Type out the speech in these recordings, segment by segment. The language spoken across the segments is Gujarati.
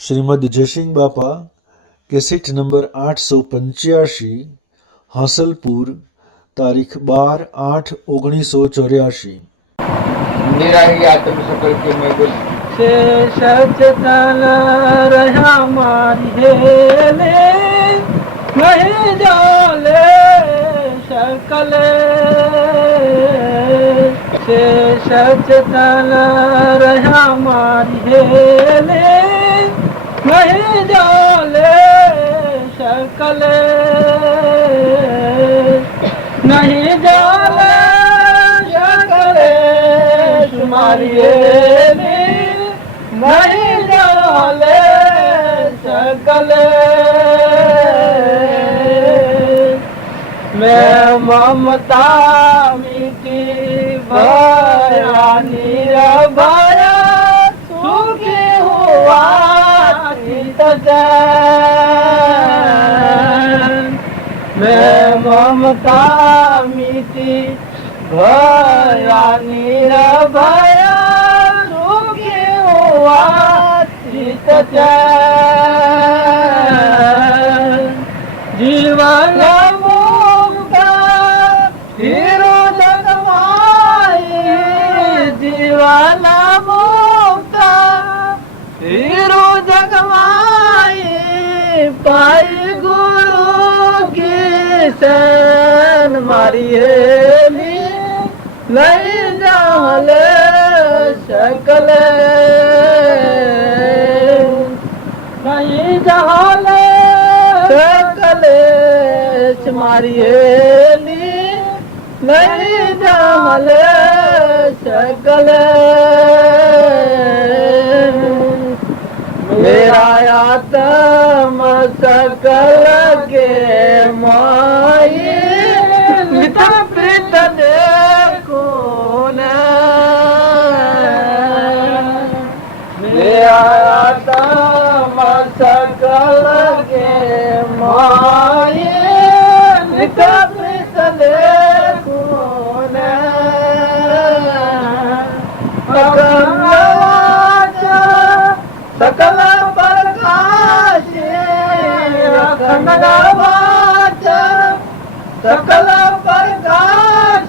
श्रीमद जयसिंह बापा कैसेट नंबर 885 हासलपुर तारीख 12/8/1984। निराही आत्म सकल के मैं बोल से सचतन रहा मारी हेले नहीं जाले सकल से सचतन रहा मारी हेले नहीं जाले सकल नहीं जाले सकल तुम्हारी नहीं जाले सकल मैं ममता मिटी भया निरभया सुखी हुआ चित मैं ममता मिटी भया निरभया सुखी हुआ चित जीवन मुक्त हिरो जगमाई जीवन मुक्त हिरो जगमाई पाई गुरु की सन मारिये नहीं जाले सकल नहीं जाले सकल मारिये नहीं जाले सकल मेरा आत्म सकल के माई प्रीत देखो मेरा आत्म सकल के माई प्रीत देखो सकल प्रकाश अखंड सकल प्रकाश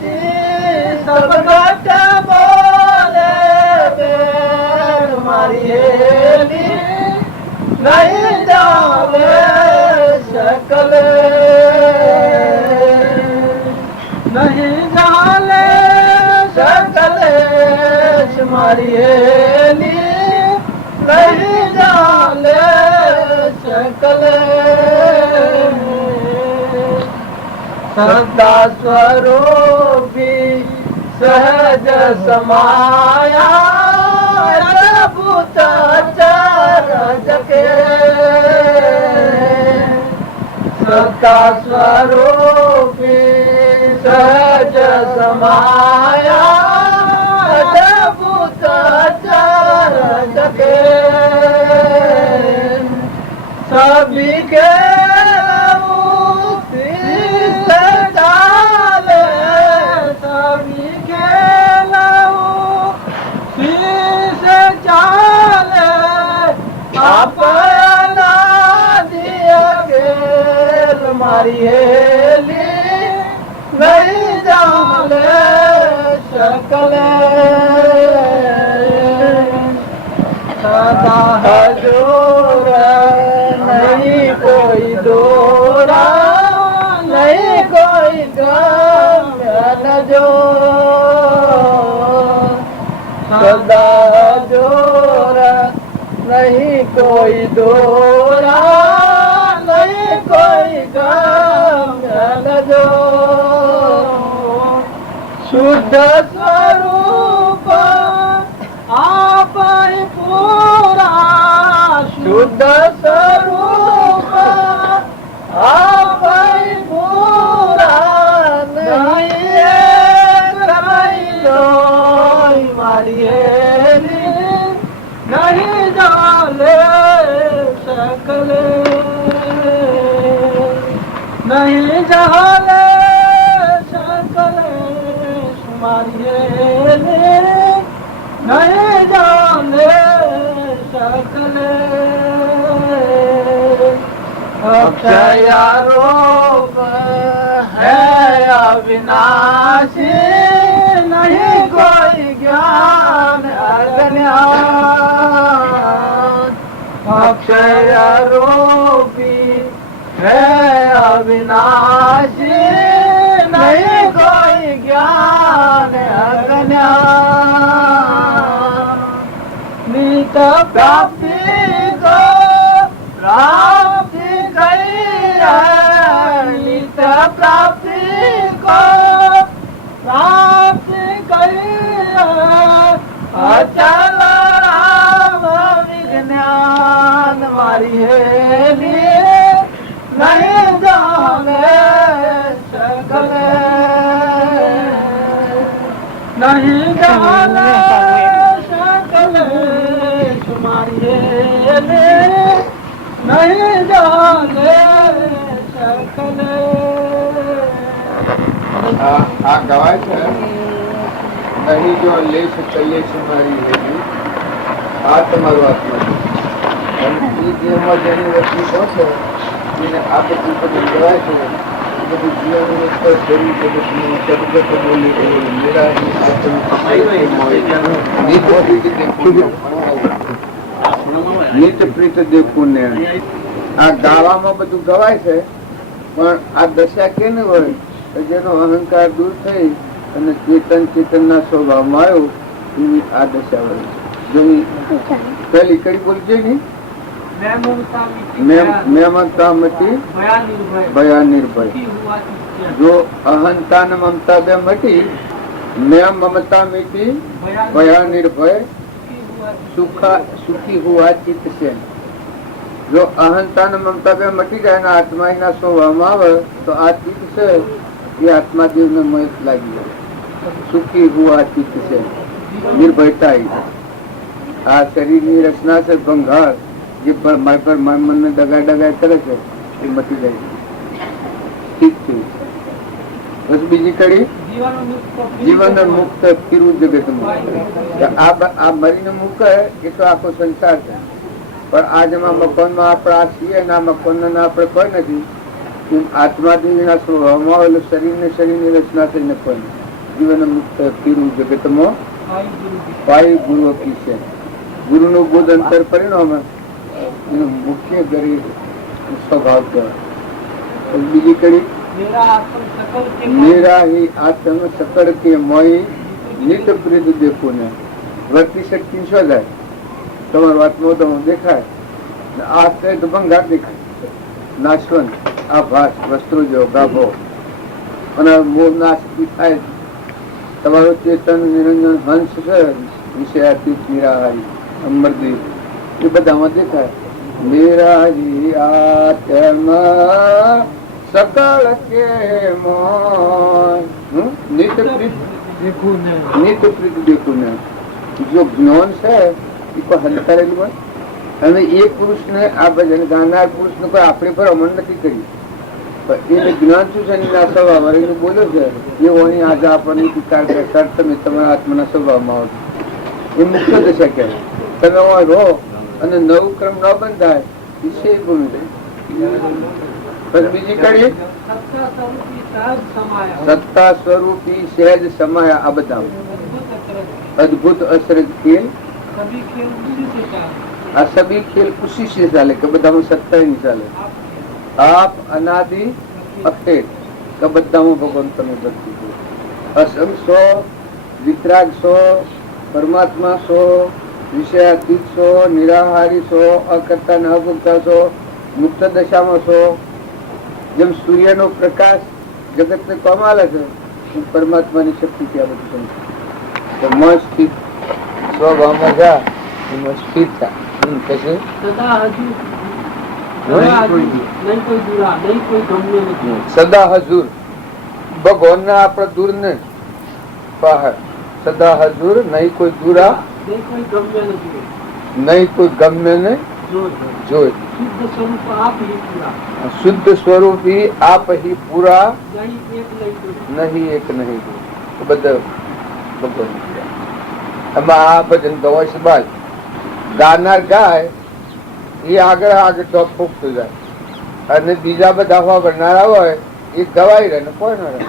सब घट बोले मारिये नहीं जाले सकल नहीं जाले सकल मारिये नहीं जाले सकल सदा स्वरूपी सहज समाया भूत चरज के सदा स्वरूपी सहज समाया भूत चरज के सभी के अपना दिया खेल मारिये नहीं जाले सकल सदा हजूर नहीं कोई दोरा नहीं कोई गम जो सदा हजूर नहीं कोई दोरा नहीं कोई गम जो शुद्ध स्वरूप आप ही पूरा शुद्ध स्वरूप आप ही पूरा नहीं मारिये नहीं जाले सकल नहीं जाले सकल मारिये नहीं जाले सकल अक्षय रूप है अविनाशी, नहीं कोई ज्ञान अज्ञान। अक्षय रूपी है अविनाशी, नहीं कोई ज्ञान अज्ञान। नित प्राप्ति को प्राप्ति गई है, नित प्राप्ति को प्राप्ति गई है। अचल राम विज्ञान मारी है, नहीं जाने सकल, नहीं जाने सकल तुम्हारी नहीं जाने सकल। આ કહેવાય છે નહીં જો લેશ કલેશ મારી હેલી, આ તમારું આત્મા છે. અને એ દેહમાં જેની વસ્તુ પહોંચે એને આ બધું બધું કહેવાય છે. એ બધું જીવનનું એક શરીર જગતનું જગત બોલી મેરા નિત પ્રીત દેખું ને આ ગાવામાં બધું ગવાય છે, પણ આ દશા કેને હોય કે જેનો અહંકાર દૂર થઈ અને ચેતન ચેતનના સ્વભાવમાં આવ્યો, એવી આ દશા હોય. જેની પહેલી કડી બોલશે ને મેં મમતા મટી ભયા નિર્ભય. જો અહંતા ને મમતા બે મટી, મેં મમતા મીટી ભયા નિર્ભય, સુખી હુआ ચિત્ત છે. જો અહંતા ને મમતા બે મટી જાય ને આત્મા એના સ્વભાવમાં આવે તો આ ચિત્ત છે એ આત્મા દેવ ને મય લાગી જાય. સુખી હુआ ચિત્ત છે, નિર્ભયતા. આ શરીર ની રચના છે ભંગાર, જે મન ને દગા દગા કરે છે એ મટી જાય. ઠીક છે. બસ બીજી કડી જીવન મુક્ત ફીરવું જગતમાં. આ મરીને મૂકે એ તો આખો સંસાર છે, પણ આજમાં મકાનમાં આપણે આ છીએ ને આ મકાન આપણે કોઈ નથી. આત્માદેવીના સ્વભાવમાં આવેલું શરીર ને શરીરની રચના થઈને કોઈ જીવન મુક્ત ફીરવું જગતમાં પાય ગુરુ છે. ગુરુ નું બોધ અંતર પરિણામ એનું મુખ્ય ગરીબ સ્વભાવ કહેવાય. બીજી કડી मेरा ही आत्म सकल के मोई नित प्रीत देखो ने વર્તી શક્તિ શું જાય તમારું આત્મો તો દેખાય, આ તો ભંગાર દેખાય, નાશવંત આભાસ વસ્ત્રો જેવો ગાભો અને મોહ નાશ થાય. તમારું ચેતન નિરંજન હંસ છે, વિષયાતીત નિરાહારી અમરદીપ એ બધામાં દેખાય. મેરા ही आत्म सकल के मोह नित प्रीत देखो ने. जो જ્ઞાન છે એ કોઈ હદ કરેલું હોય. અને એ પુરુષ ને આ ભજન ગાનાર પુરુષ ને કોઈ આપણી પર અમલ નથી કર્યું, પણ એ જ્ઞાન શું છે એના સ્વભાવ એનું બોલ્યો છે એ ઓની આજે આપણને વિચાર કરે તમે તમારા આત્માના સ્વભાવમાં આવો. એ મુક્ત દશા કહેવાય. તમે રહો અને નવું ક્રમ ન બંધાય વિશે બોલું જાય. બીજી કડી સત્તા સ્વરૂપી સહેજ સમાયા. આ બધા અદભુત અસરજ ખેલ, આ સભી ખેલ ખુશી से ચાલે કે બધામાં સત્તા નહીં ચાલે. આપ અનાદિ અખેર કે બધામાં ભગવાન તમે ભક્તિ કરો. અસંગ છો, વિતરાગ છો, પરમાત્મા છો, વિષયાતીત છો, નિરાહારી છો, અકર્તા ન ભોગતા છો, મુક્ત દશામાં છો. જેમ સૂર્યનો પ્રકાશ જગત ને કમાલે છે, પરમાત્માની શક્તિ ત્યાં બધું સ્થિત સ્વભાવમાં જા એમાં સ્થિત સદા હજુર. ભગવાન ના આપડે દૂર ને બહાર સદા હજુર, નહીં કોઈ દૂરા નહીં કોઈ ગમે ને જોઈ. શુદ્ધ સ્વરૂપ ही आप ही पूरा नहीं एक नहीं બધા ભગવાન. આમાં આ ભજન ગવાય છે બાદ ગાનાર ગાય એ આગળ આગળ તો ફૂકતું જાય. અને બીજા બધા વાપરનારા હોય એ ગવાઈ રહે ને કોઈ ન રહે.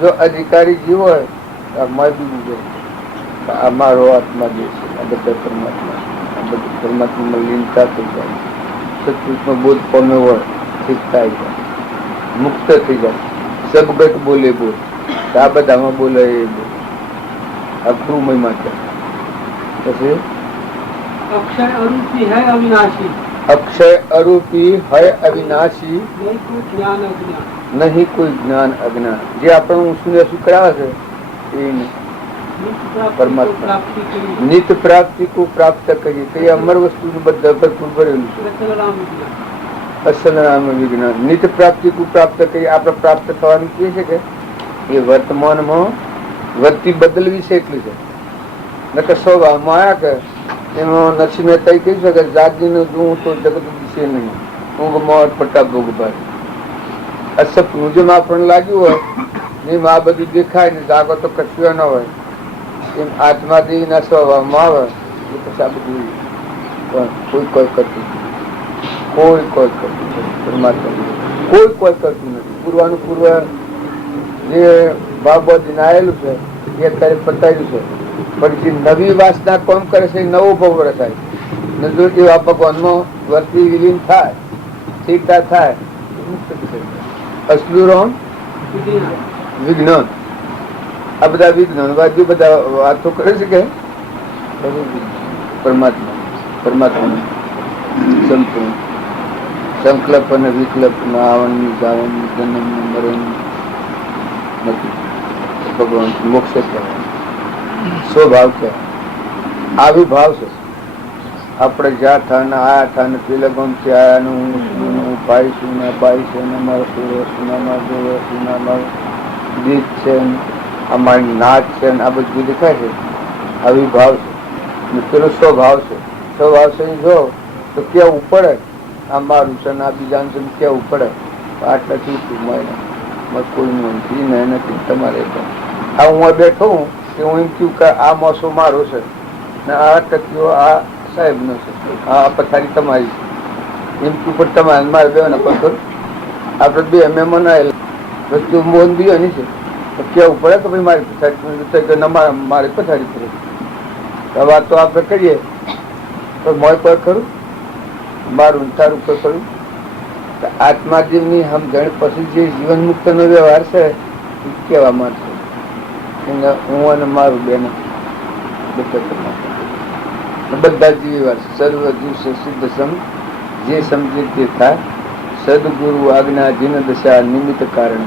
જો અધિકારી જીવ હોય તો આ બીજું અમારો આત્મા જે છે આ બધા પરમાત્મા, આ બધું પરમાત્મામાં લીનતા થઈ જાય, સત્પુરુષનો બોધ પામ્યો હોય ઠીક થાય જાય, મુક્ત થઈ જાય. સબગત બોલે બોલ, આ બધામાં બોલે એ બોલ, આ ગૃહમય માટે. પછી अक्षय अरूपी है अविनाशी, અક્ષય અરૂપી હય અવિનાશી, नहीं कोई ज्ञान अज्ञान, નહીં કોઈ જ્ઞાન અજ્ઞાન. જે આપણને શું શું કરાવે છે એ નહીં. પરમાત્મા प्राप्ति के लिए નિત પ્રાપ્તિ કો પ્રાપ્ત કરીએ કે એ અમર વસ્તુનું બધા ભરપૂર ભરેલું છે. रतन राम विज्ञान, અસલ નામ વિજ્ઞાન. નિત પ્રાપ્તિ કો પ્રાપ્ત કરીએ આપણે પ્રાપ્ત થવાનું કહે છે કે એ વર્તમાનમાં વૃત્તિ બદલવી છે એટલી છે. નકર સ્વભાવમાં આવ્યા કે એમાં નરસિંહ મહેતા કહ્યું છે કે જાગીને જોઉં તો જગત દિશે નહીં, ઊંઘમાં પટ્ટા ભોગ ભાઈ. અસપનું જેમ આપણને લાગ્યું હોય એમ આ બધું દેખાય ને જાગો તો કશું ન હોય, એમ આત્માદેવીના સ્વભાવમાં આવે એ પછી આ બધું કોઈ કોઈ કરતું કોઈ કોઈ કરતું નથી. પરમાત્મા કોઈ કોઈ કરતું નથી. પૂર્વાનું પૂર્વ જે બાબત આવેલું છે એ અત્યારે પતાવ્યું છે. પણ જે નવી વાસના કોમ કરે છે એ નવો ભવ રસાય ને જો એવા ભગવાનમાં વર્તી વિલીન થાય, સ્થિરતા થાય, મુક્ત થઈ જાય. અસલું રોમ विज्ञान, વિજ્ઞાન. આ બધા વિજ્ઞાન વાદ્ય બધા વાતો કરે છે કે પરમાત્મા પરમાત્મા સંપૂર્ણ સંકલ્પ અને વિકલ્પ ના આવવાની જાવાની જન્મ મરણ નથી. ભગવાન મોક્ષ કહેવાય, સ્વભાવ કહેવાય, આવિર્ભાવ છે. આપણે જ્યાં થાન આ થાન પેલા ગમથી આયાનું હું ભાઈ છું ને ભાઈ છે ને મારો સુરો છું ને મારો દેવો છું ને મારો ગીત છે ને અમારી નાચ છે ને આ બધું દેખાય છે. આવિર્ભાવ છે ને પેલો સ્વભાવ છે. સ્વભાવ છે જો તો કેવું પડે આ મારું છે ને આ બીજાનું છે કેવું પડે આટલાથી મારે કોઈનું નથી ને નથી તમારે. આ હું બેઠો હું કે હું એમ કહ્યું કે આ મોસો મારો છે ને આ ટકીઓ આ સાહેબ નો છે, આ પથારી તમારી એમ કહ્યું. પણ તમારે મારે બે ને પથ્થર આપણે બે મહેમાન આવેલા વસ્તુ મોહન બી એની છે કેવું પડે કે ભાઈ મારી પથારી મારી પથારી પડે. વાત તો આપણે કરીએ પણ મોય પર ખરું મારું તારું પર ખરું. આત્માજીવની સમજણ પછી જે જીવન મુક્ત નો વ્યવહાર છે એ કેવા માંગશે હું અને મારું બેન બધા જીવી વાર સર્વ જીવ સિદ્ધ સમ જે સમજે તે થાય. સદગુરુ આજ્ઞા જીન દશા નિમિત્ત કારણ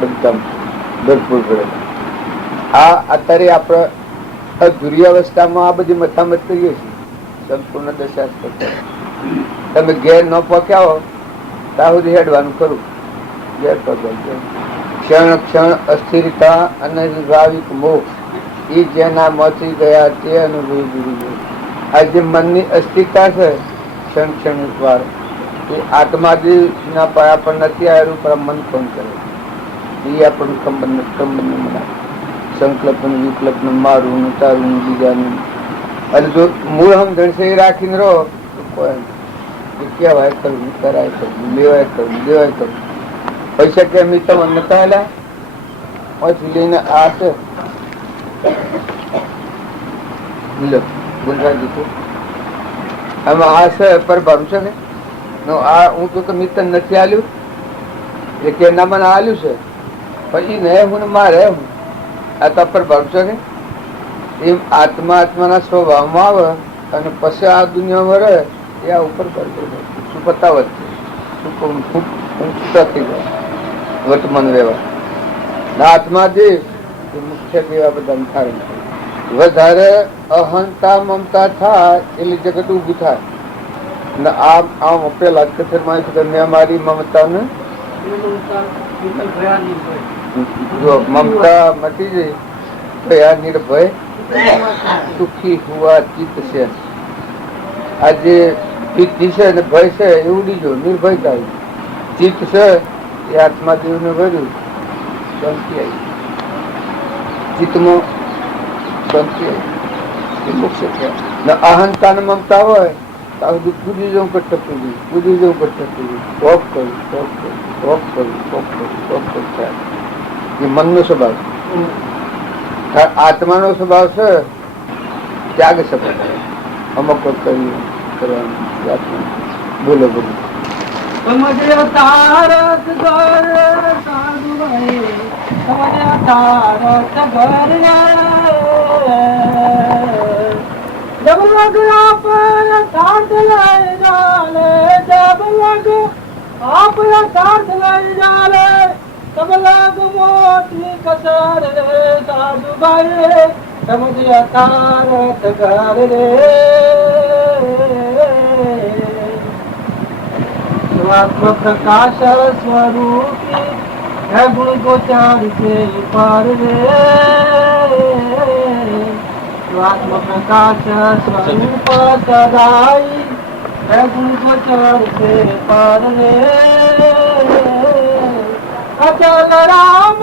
બધા ભરપૂર ભરેલા. આ અત્યારે આપણે અધૂરી અવસ્થામાં આ બધી મથામત કરીએ છીએ. સંપૂર્ણ દશા તમે ઘેર ન પક્યા હો ત્યાં સુધી હેડવાનું ખરું. ઘેર પગ્યા ક્ષણ ક્ષણ અસ્થિરતા અને ભાવિક મોક્ષ એ જેના માંથી ગયા તે અનુભવી ગુરુ. આ જે મનની અસ્થિરતા છે ક્ષણ ક્ષણ વાર એ આત્માજી ના પાયા પર નથી આવેલું પણ મન કોણ કરે એ આપણું કંબન બનાવે. સંકલ્પ વિકલ્પ મારું ને તારું ને બીજાનું. અને જો મૂળ સમજણ છે એ રાખીને રહો તો કોઈ કહેવાય કરવું, કરાય કરવું, લેવાય કરવું, દેવાય કરવું. પૈસા કે મેં તમને નતા હેલા પછી લઈને આ છે આમાં આ છે પર ભરું છે ને આ હું તો મિત્ર નથી આલ્યું એ કે ના મને આલ્યું છે પછી ને હું મારે હું આ તો પર ભરું છે ને એમ આત્મા આત્માના સ્વભાવમાં આવે અને પછી આ દુનિયામાં રહે એ આ ઉપર શું પતાવત છે વર્તમાન વ્યવહાર આત્મા દેવ મુખ્ય એવા બધા કારણ વધારે અહંતા મમતા થાય એટલે જગત ઉભું થાય. ને આમ પેલા કથનમાં મેં મારી મમતા ને જો મમતા મટી જાય ભયા નિર્ભય સુખી હુઆ ચિત્ત છે. આ જે ચિત્ત છે ને ભય છે એ ઉડી જો નિર્ભય થાય. ચિત્ત છે એ આત્મા દેવ ને ભર્યું શાંતિ આવી ચિત્તમાં શાંતિ આવી. અહંતા ને મમતા હોય ત્યાં સુધી કૂદી જાઉં કટ્ટક વોક કરું થાય. એ મનનો સ્વભાવ છે. આત્માનો સ્વભાવ છે ત્યાગ સ્વભાવ. અમુક કર્યું કરવાનું. બોલો બોલો. સમજ્યો તારક ઘર સાધુ ભાઈ, સમજ્યો તારક ઘર જબ લગ આપ સાથ લઈ જાલે, જબ લગ આપ સાથ લઈ જાલે, તબ લગ મોટી કસર રે સાધુ ભાઈ, સમજ્યો તારક ઘર રે. स्वात्म प्रकाश स्वरूपी है गुण गोचार के पार रे. स्वात्म प्रकाश स्वरूप सदाई है गुण गोचार के पार रे. अचल राम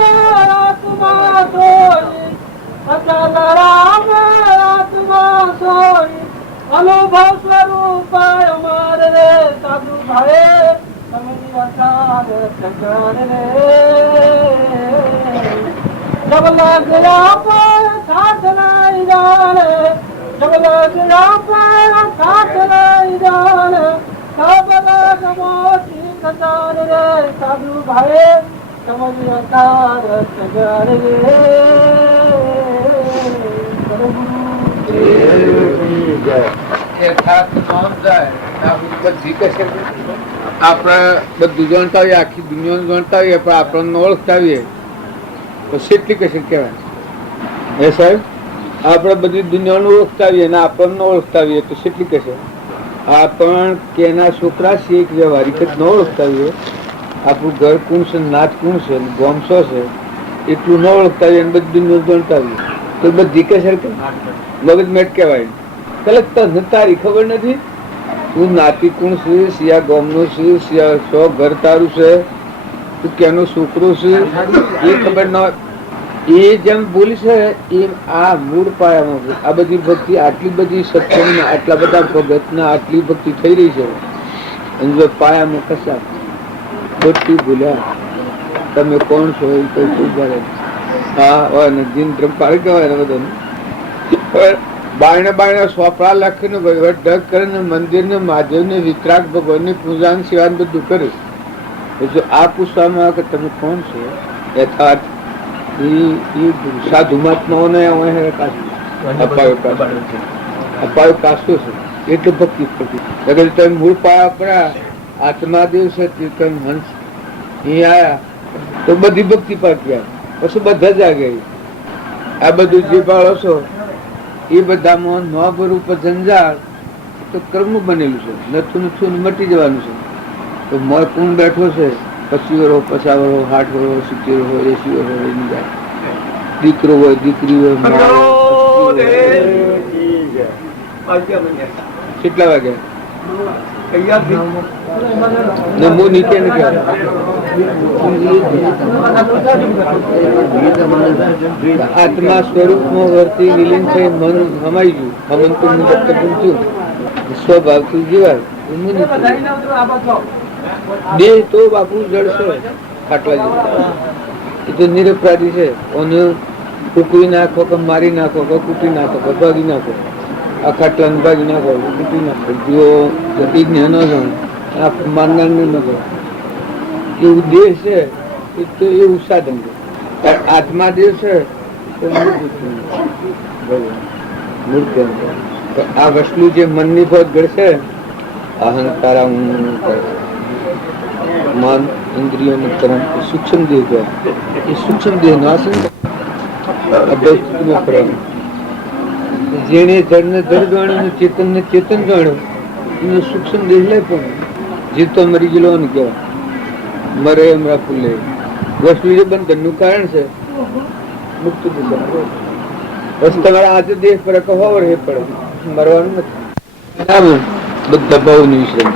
आत्मा सोई, अचल राम आत्मा सोई, अनुभव स्वरूप अमर रे साधु भाई, समझिया तारक घर रे. जब लग आप साथ नहीं जाने, जब लग आप साथ नहीं जाने, तब लग मोटी कतार रे साधु भाई, समझिया तारक घर रे. આપણે બધું જાણતા હોઈએ, આખી દુનિયાનું જાણતા હોઈએ, પણ આપણને ઓળખતા હોઈએ તો કેટલી કશે કહેવાય? હે સાહેબ, આપણે બધી દુનિયાનું ઓળખતા હોઈએ ને આપણને ઓળખતા હોઈએ તો કેટલી કશે? આપણ કેના છોકરા છે એક વ્યવહારિક જ ન ઓળખતા હોઈએ, આપણું ઘર કોણ છે, નાત કોણ છે, ગોમસો છે, એટલું ન ઓળખતા હોઈએ બધી દુનિયા જાણતા હોઈએ તો બધી કશે કે મગજ મેટ કહેવાય. પેલે તને તારી ખબર નથી, તું નાતી કોણ છે, સિયા ગામનો છે, સિયા સો ઘર તારું છે, તું કેનો છોકરો છે એ ખબર ન હોય. એ જેમ બોલી છે એમ આ મૂળ પાયામાં આ બધી ભક્તિ, આટલી બધી સત્સંગમાં આટલા બધા ભગતના આટલી ભક્તિ થઈ રહી છે અને જો પાયામાં કશા બધું ભૂલ્યા તમે કોણ છો એ કઈ શું ભરે. હા હોય ને જીન પાડી કહેવાય ને બધાને. બાયણે બાયણે સોપડા લખીને વહીવટ ઢગ કરીને મંદિરને મહાદેવને વિતરાગ ભગવાનની પૂજા સિવાય બધું કરે. જો આ પૂછવામાં આવે કે તમે કોણ છો, યથાર્થ સાધુ મહાત્માઓને અપાયો કાસ્યો છે એટલે ભક્તિ થતી. તમે મૂળ પાયા પડ્યા, આત્માદેવ છે ચેતન હંસ અહીં આયા તો બધી ભક્તિ પાકી પછી બધા જ આ ગઈ. આ બધું જે બાળો છો એ બધામાં નોભર ઉપર જંજાળ તો કર્મ બનેલું છે, નથું નથું મટી જવાનું છે. તો મોર કોણ બેઠો છે 25 વર્ષ 50 વર્ષ 60 વર્ષ 70 વર્ષ 80 વર્ષ એની જાય. દીકરો હોય દીકરી હોય કેટલા વાગે નમો નીચે આત્મા સ્વરૂપમાં વર્તી વિલીન થઈ મન હમાઈ ગયું. હમંતું પૂછ્યું સ્વભાવથી જીવાય. દેહ તો બાપુ જડશે ખાટલા જેવું, એ તો નિરપરાધી છે. અને કૂકવી નાખો કે મારી નાખો કે કૂટી નાખો કે ભાગી નાખો, આ ખાટલાને ભાગી નાખો કૂટી નાખો, જો જ્ઞાન ન માનનાર નહીં નખો. એવું દેહ છે એ તો એવું સાધન છે. આત્મા દેહ છે આ વસ્તુ જે મનની પર ઘડશે અહંકાર મન ઇન્દ્રિયોનું તરણ સૂક્ષ્મ દેહ કહેવાય. એ સૂક્ષ્મ દેહ નો આસન જેને જળને જળ જાણ્યું, ચેતન ને ચેતન જાણ્યું, એનો સૂક્ષ્મ દેહ લે પણ જીવતો મરી ગયેલો ને કહેવાય. મરે એમ રાખવું લે વસ્તુ જે બંધન નું કારણ છે. મુક્ત દિશા બસ તમારા આજે દેહ પર કહોવર હે પડે મરવાનું નથી. બધા બહુ નિશ્રમ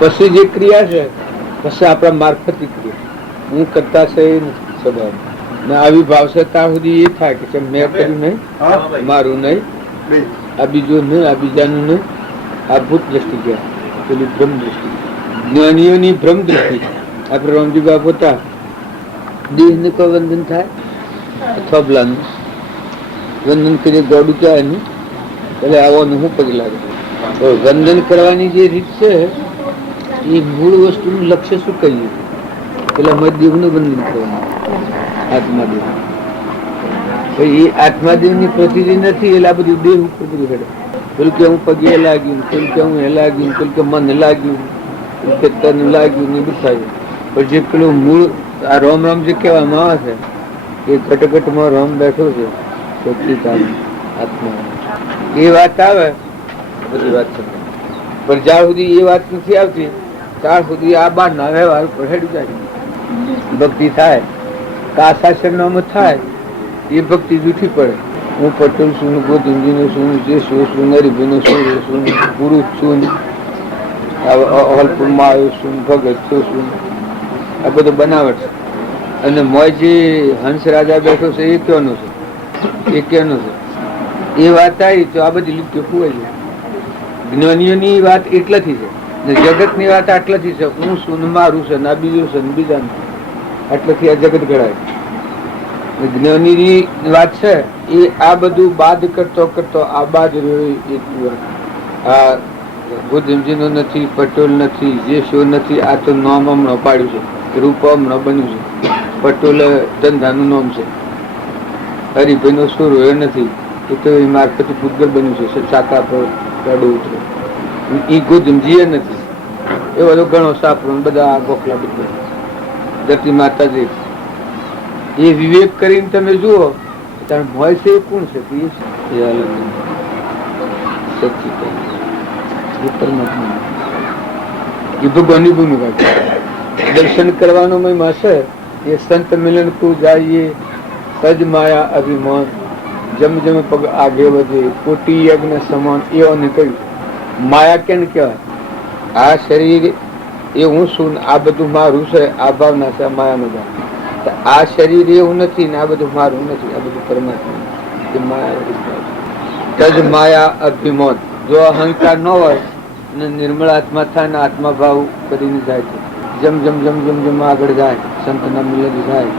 પછી જે ક્રિયા છે પછી આપણા મારફતી ક્રિયા હું કરતા છે એ સ્વભાવ ને આવી ભાવ છે ત્યાં સુધી એ થાય કે મેં કર્યું નહીં, મારું નહીં, આ બીજું નહીં, આ બીજાનું નહીં, આ ભૂત દ્રષ્ટિ કહેવાય, પેલી બ્રહ્મ દ્રષ્ટિ. જ્ઞાનીઓની બ્રહ્મ દ્રષ્ટિ. આપણે રામજી બાપુ હતા, દેહને કોઈ વંદન થાય, થોભલાનું વંદન કરી ગોડું કહેવાય ને, એટલે આવવાનું હું પગે લાગે. વંદન કરવાની જે રીત છે એ મૂળ વસ્તુનું લક્ષ્ય શું કહીએ? પેલા મહાદેવનું વંદન કરવાનું, આત્માદેવ. એ આત્માદેવની પ્રતિનિધિ નથી, એટલે આ બધું દેહ ઉપર બધું હેડે. પેલું કે હું પગે લાગ્યું, પેલું કે હું હે લાગ્યું, પેલું કે મન લાગ્યું, પેલું કે તન લાગ્યું ને દુખાયું. પણ જે પેલું મૂળ આ રામ રામ જે કહેવામાં આવે છે, એ ઘટઘટમાં રામ બેઠો છે, સચ્ચિદાનંદ આત્મા. એ વાત આવે બધી વાત છે. પણ જ્યાં સુધી એ વાત નથી આવતી ત્યાં સુધી આ બહારના વ્યવહાર પર હેડી જાય. ભક્તિ થાય, કાશાસનમાં થાય, એ ભક્તિ જૂઠી પડે. હું પટેલ છું, ગોવિંદજીનો છું, જે છું, નરીભાઈનો છું, પુરુષ છું, અવલપુરમાં આવ્યો છું, ભગત છું, આ બધું બનાવટ છે. અને મોય જે હંસ રાજા બેઠો છે એ ક્યાંનો છે? એ ક્યાંનો છે? એ વાત આવી તો આ બધી લીટીઓ ખુવાઈ જાય. જ્ઞાનીઓની વાત એટલાથી છે ને જગતની વાત આટલાથી છે. હું છું ને મારું છે ને આ બીજું છે ને બીજા આટલાથી આ જગત ઘડાય. જ્ઞાનીની વાત છે એ આ બધું બાદ કરતો કરતો આ બાદ રહ્યો. એટલી વાત આ ગોધમજીનો નથી, પટેલ નથી, જે શો નથી, આ તો નામ હમણાં પાડ્યું છે, રૂપ હમણાં બન્યું છે. પટેલ ધંધાનું નામ છે, હરિભાઈનો શો રહ્યો નથી, એ તો એ મારફતે પૂતગલ બન્યું છે, ચાકા પર ગાડો ઉતરે. એ ગોધમજી નથી, એ બધો ઘણો સાપરો બધા ગોખલા બધા ધરતી માતાજી. એ વિવેક કરીને તમે જુઓ ત્યારે મોય છે એ કોણ છે? એ અલગ સચ્ચિદાનંદ, એ પરમાત્મા, એ ભગવાનની ભૂમિકા છે. દર્શન કરવાનો મહિમા છે એ સંત મિલન કો જાઈએ તજ માયા અભિમાન, જમ જમ પગ આગે વધે કોટી યજ્ઞ સમાન. એઓને કહ્યું માયા કેને કહેવાય? આ શરીર એ હું છું, આ બધું મારું છે, આ ભાવના છે, આ માયાનો ભાવ. આ શરીર એવું નથી ને આ બધું મારું નથી, આ બધું પરમાત્મા. એ માયા તજ માયા અભિમાન. જો અહંકાર ન હોય અને નિર્મળ આત્મા થાય ને આત્મા ભાવ કરીને જાય છે, જમ જમ જમ જમ જમ આગળ જાય, સંતના મિલન જાય,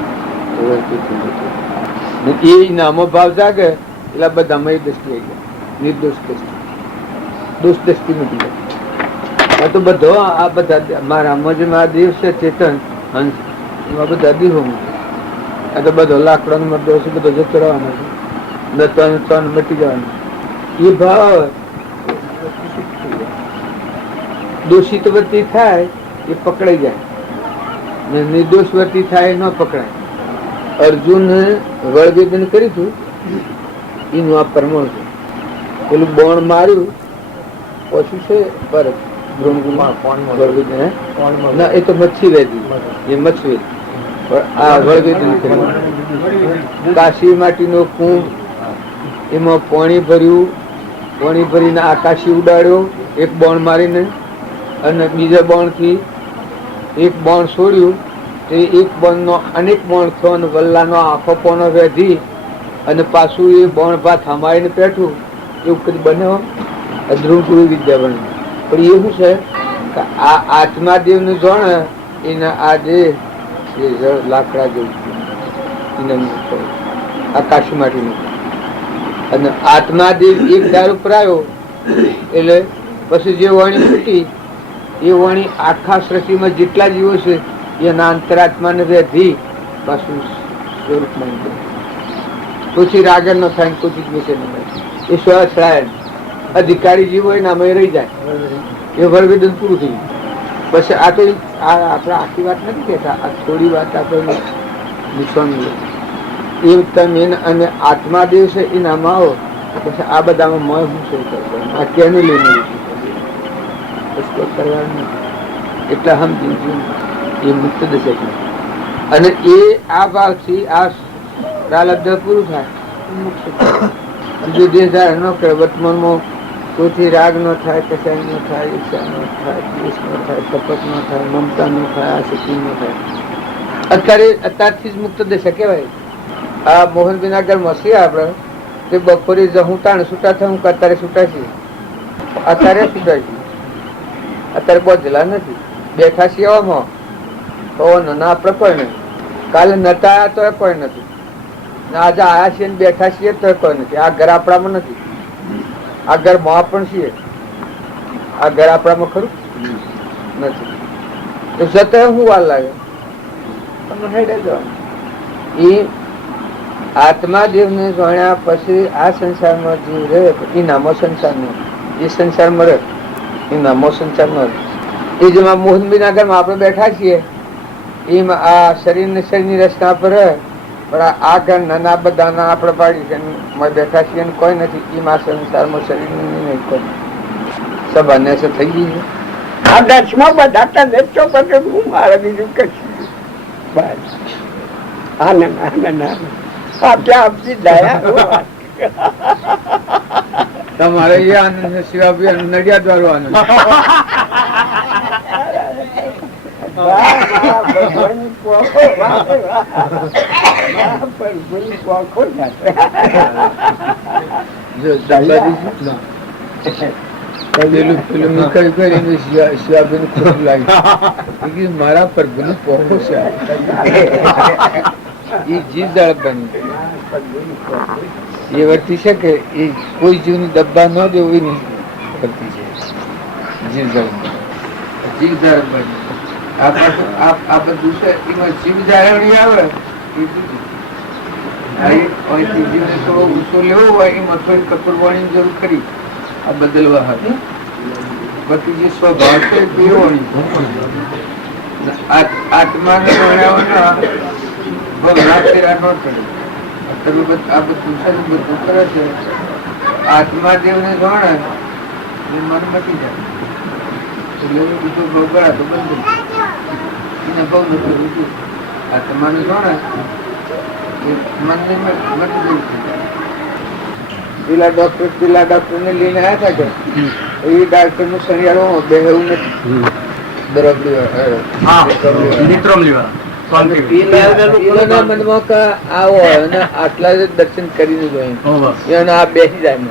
એ નામો ભાવ જાગે એટલે બધામાં એ દ્રષ્ટિ આવી જાય, નિર્દોષ દ્રષ્ટિ, દોષ દ્રષ્ટિ નથી. આ તો બધો આ બધા મારા મજમાં દેવ છે, ચેતન હંસ, એમાં બધા દેહો. આ તો બધો લાકડાનો મરદો છે, બધો જતો રહેવાનો છે, તન મટી જવાનો. એ ભાવ દોષિત વર્તી થાય એ પકડાઈ જાય, નિર્દોષ વર્તી થાય ન પકડાય. અર્જુન વળવેદન કર્યું હતું એનું આ પ્રમાણ છે. પેલું બોણ માર્યું ઓછું છે બરફ ના, એ તો મચ્છી વેદી, એ મચ્છી પણ આ વળવેદન કર્યું. કાશી માટીનો કુંભ, એમાં પાણી ભર્યું, પાણી ભરીને આકાશી ઉડાડ્યો એક બોણ મારીને, અને બીજા બોણથી એક બોણ છોડ્યું, તે એક બોણનો અનેક બોણ થયો અને વલ્લાનો આખો પોનો વેધી અને પાછું એ બોણ ભાત હમાઈને પેઠું. એવું કદી બન્યો ધ્રુવપુરી વિદ્યા બને. પણ એવું છે કે આ આત્માદેવનું જાણે એના આ જે લાકડા જેવું આકાશી માટીનું, અને આત્માદેવ એક દારૂ પર આવ્યો એટલે પછી જે વાણી ફૂટી એ વાણી આખા સૃષ્ટિમાં જેટલા જીવો છે એના અંતરાત્માને વેધી પાછું સ્વરૂપમાં કોઈ રાગર ન થાય, કોઈ વિશે ન થાય. એ સ્વચ્છરાય અધિકારી જીવો એના અમે રહી જાય, એ વરવેદન પૂરું થઈ ગયું. બસ આ તો આપણે આખી વાત નથી કહેતા, આ થોડી વાત આપણે નિશાન એ તમે અને આત્માદેવ છે એનામાં આવો પછી આ બધામાં મોય હું શું કરવાનું, આ કેને લઈને કરવાનું એટલે સમજી એ મુક્ત દશક. અને એ આ ભાવથી આ પ્રાલબ્ધ પૂરું થાય બીજો દેહ ધારણ ન કરે. વર્તમાનમાં કોઈથી રાગ ન થાય, કસાય ન થાય, ઈચ્છા ન થાય, દ્વેષ ન થાય, કપટ ન થાય, મમતા ન થાય, આસક્તિ ન થાય. અત્યારથી જ મુક્ત દશા કહેવાય. આ મોહનભાઈ ના ઘરમાં છીએ આપણે તે બપોરે હું તાણ છૂટા થાય, હું અત્યારે છૂટા છીએ. અત્યારે સુધાઈ ગયું. અત્યારે બોધેલા નથી, બેઠા છીએ એવામાં તો ના આપણે કોઈ નથી. કાલે નતા આવ્યા તો કોઈ નથી, આજે આયા છીએ બેઠા છીએ તો કોઈ નથી. આ ઘર આપણામાં નથી, આ ઘર માં પણ છીએ, આ ઘર આપણામાં ખરું નથી. તો જતા શું વાર લાગે? એ આત્માદેવ ને જોણ્યા પછી આ સંસારમાં જીવ રહે એ નામો સંસાર નો, એ સંસારમાં રહે એ નામો સંસાર નો. એ જેમાં મોહનબીનગર માં આપણે બેઠા છીએ એમાં આ શરીર ને શરીર ની રચના પર રહે, પણ આ ઘર નાના બધાના આપણે પાડી છે બેઠા છીએ કોઈ નથી. એમાં સંસારમાં શરીર નહીં કોઈ સભાને થઈ ગઈ છે. આ દસમાં બધા તદેશો બધું હું મારે બીજું કશું બસ. આનંદ આનંદ આપ્યા આપતી દયા. તમારે એ આનંદ શિવાભાઈ નડિયાદ વાળો આનંદ. મારા પ્રભુ નું પોખો છે એ જીવદાળ બની એ વર્તી છે કે એ કોઈ જીવની ડબ્બા ન દેવું એની વર્તી છે. જીવદાળ બની આ બધું છે એમાં જીવ જાળવણી આવે જીવને થોડો ગુસ્સો લેવો હોય એમાં થોડી કપૂરવાણી જરૂર ખરી આ બદલવા હતી. પછી જે સ્વભાવ છે પીવાની આત્માને ભણાવવાના ભવના ફેરા ન કરે. આ બધું કરે છે આત્માદેવ ને જોણે મન મટી જાય એટલે બધું બગડા તો બંધ એને બહુ નથી રૂચું. આત્માને જોણે મનને મટી જાય. પેલા ડોક્ટર ને લઈને આવ્યા હતા કે એ ડાક્ટર નું શનિયાળો બેહવું નથી બરોબર. આટલા જ દર્શન કરીને જોઈએ આ બેસી જાય.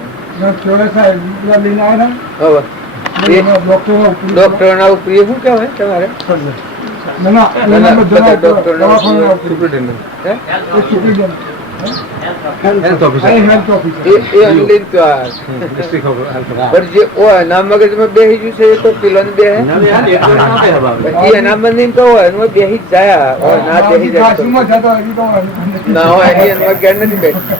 ડોક્ટર ના ઉપરી શું કેવાય તમારે? એના મગજમાં બેસી ગયું છે તો પેલો ને બેહે એના મંદિર તો હોય બેસી જ જાય ના બેસી જાય ના હોય એમાં ઘેર નથી બેઠી.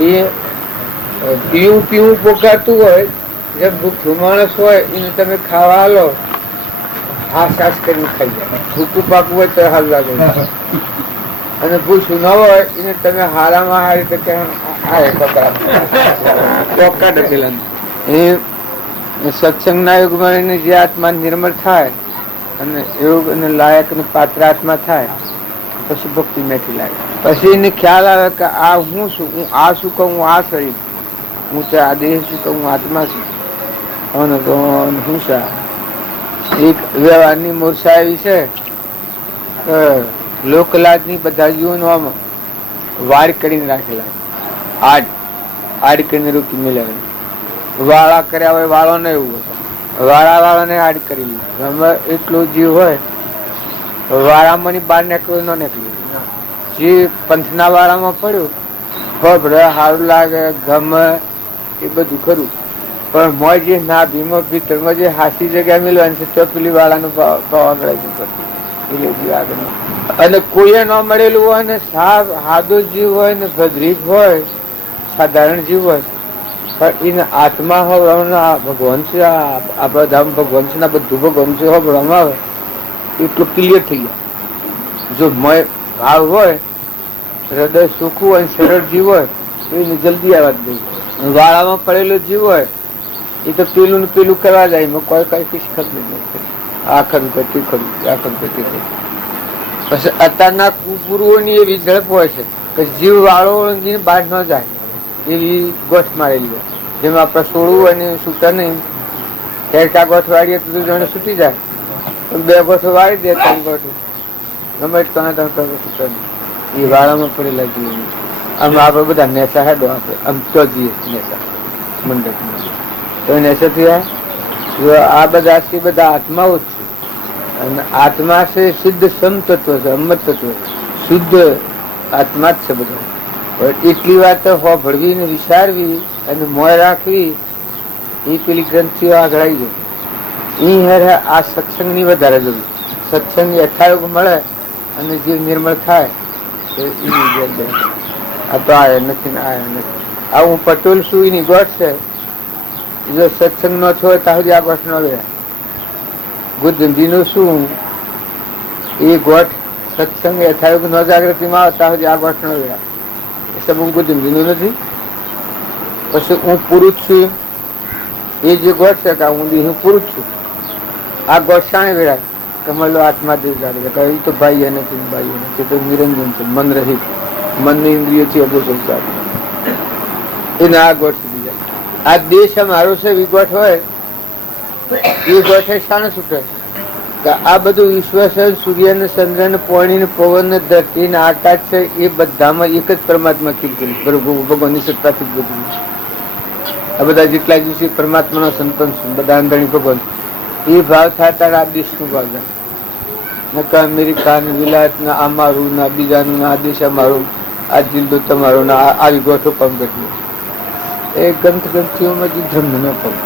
એ પીવું પોકારતું હોય જે ભૂખ્યું માણસ હોય એને તમે ખાવા આલો હા સાસ કરીને ખાઈ જાય. ભૂખું પાકવું હોય તો હાલ લાગે અને ભૂસું ન હોય એને તમે હારામાં આ રીતે સત્સંગના યુગમાં જે આત્મા નિર્મળ થાય અને યોગ અને લાયક અને પાત્ર આત્મા થાય પછી ભક્તિ મેથી લાગે. પછી એને ખ્યાલ આવે કે આ હું છું, હું આ શું કહું, હું આ શરીર, હું તો આ દેહ છું કે હું આત્મા છું. અને તો હું સા એક વ્યવહારની મૂર્છા એવી છે લોકલાજની બધા જીવનો આમ વાડ કરીને રાખેલા આડ કરીને રૂકી મેળવે. વાળા કર્યા હોય વાળો ને એવું વાળાને આડ કરી લીધું. એટલો જીવ હોય વાળામાં બહાર નીકળ્યું ન નીકળ્યું જે પંથના વાળામાં પડ્યું ખબર સારું લાગે ગમે એ બધું ખરું પણ મોય જે ના ભીમો ભીતરમાં જે હાસી જગ્યા મેળવાની છે તો પેલી વાળાનું આગળ અને કોઈએ ન મળેલું હોય ને સાદો જીવ હોય ને ભદ્રીક હોય સાધારણ જીવ હોય પણ એને આત્મા હોય ભગવાન છે આ બધા ભગવાન છે ને બધું ભગવાન છે હોય આવે એટલું ક્લિયર થઈ જાય. જો મય ભાવ હોય હૃદય સુખું હોય સરળ જીવ હોય તો એને જલ્દી આવવા જ દે. વાળામાં પડેલો જીવ હોય એ તો પેલું ને પેલું કરવા જાય એમાં કોઈ કઈ કઈ ખબર નથી. આ ખરું કરતી ખરું આ ખરું કરતી ખરું. પછી અત્યારના કુપુરુઓની એવી ઝડપ હોય છે કે જીવ વાળો બહાર ન જાય એવી ગોઠ મારેલી હોય. જેમાં આપણે છોડવું હોય ને છૂટા નહીં ત્યાં ગોઠ વાળીએ તો જણે છૂટી જાય. બે ગોઠો વાળી દે ત્રણ ગોઠો ગમે છૂટા નહીં એ વાળામાં પડેલા જીવ આમ આપણે બધા નેતા હેડો આપણે આમ તો જઈએ નેતા મંડળમાં તો નેતા થયા. જો આ બધા આત્માઓ છે અને આત્મા છે સિદ્ધ સમતત્વ છે, અમત તત્વ, શુદ્ધ આત્મા જ છે બધા. એટલી વાત હોભળવી ને વિચારવી અને મોય રાખવી એ પેલી ગ્રંથિઓ આગળ આવી જાય. આ સત્સંગની વધારે જરૂર. સત્સંગ યથાયોગ મળે અને જે નિર્મળ થાય આ તો આયા નથી ને આયા નથી. આ હું પટોલ છું એની ગોઠ છે. જો સત્સંગ નો છો ત્યાં સુધી આ ગોઠ ન લે. ગુરુજી નું શું એ ગોઠ સત્સંગ યથાયોગ ન જાગૃતિમાં આવે ત્યાં સુધી આ ગોઠ ન લે. હું ગુરુજી નું નથી. પછી હું પુરુષ છું એ જે ગોઠ છે કે હું પુરુષ છું. આ ગોઠ શાણે વેરાય કમલો આત્મા દેવ જાણે એ તો ભાઈ નથી, ભાઈ નથી, તો નિરંજન છે, મન રહિત, મનની ઇન્દ્રિય થી અગોચર એને આ ગોઠ સુધી જાય. આ દેશ મારો છે એ ગોઠ હોય એ ગોઠે શાણે છૂટે કે આ બધું વિશ્વ છે, સૂર્ય ને ચંદ્ર ને પાણી ને પવન ને ધરતી ને આકાશ છે એ બધામાં એક જ પરમાત્મા ખીલખીલી બરોબર ભગવાનની સત્તાથી જ બધું. આ બધા જેટલા દિવસે પરમાત્માના સંપન્ન છે બધા અંદરની ભગવાન એ ભાવ થતા આ દેશનું ભાવ થાય. નકા અમેરિકા ને વિલાયત ને આ મારું ના બીજાનું આ દેશ અમારું, આ જિલ્લો તમારો ને આવી ગોઠો પણ ઘટ્યું એ ગ્રંથિઓમાં જે ધર્મ ન પડે.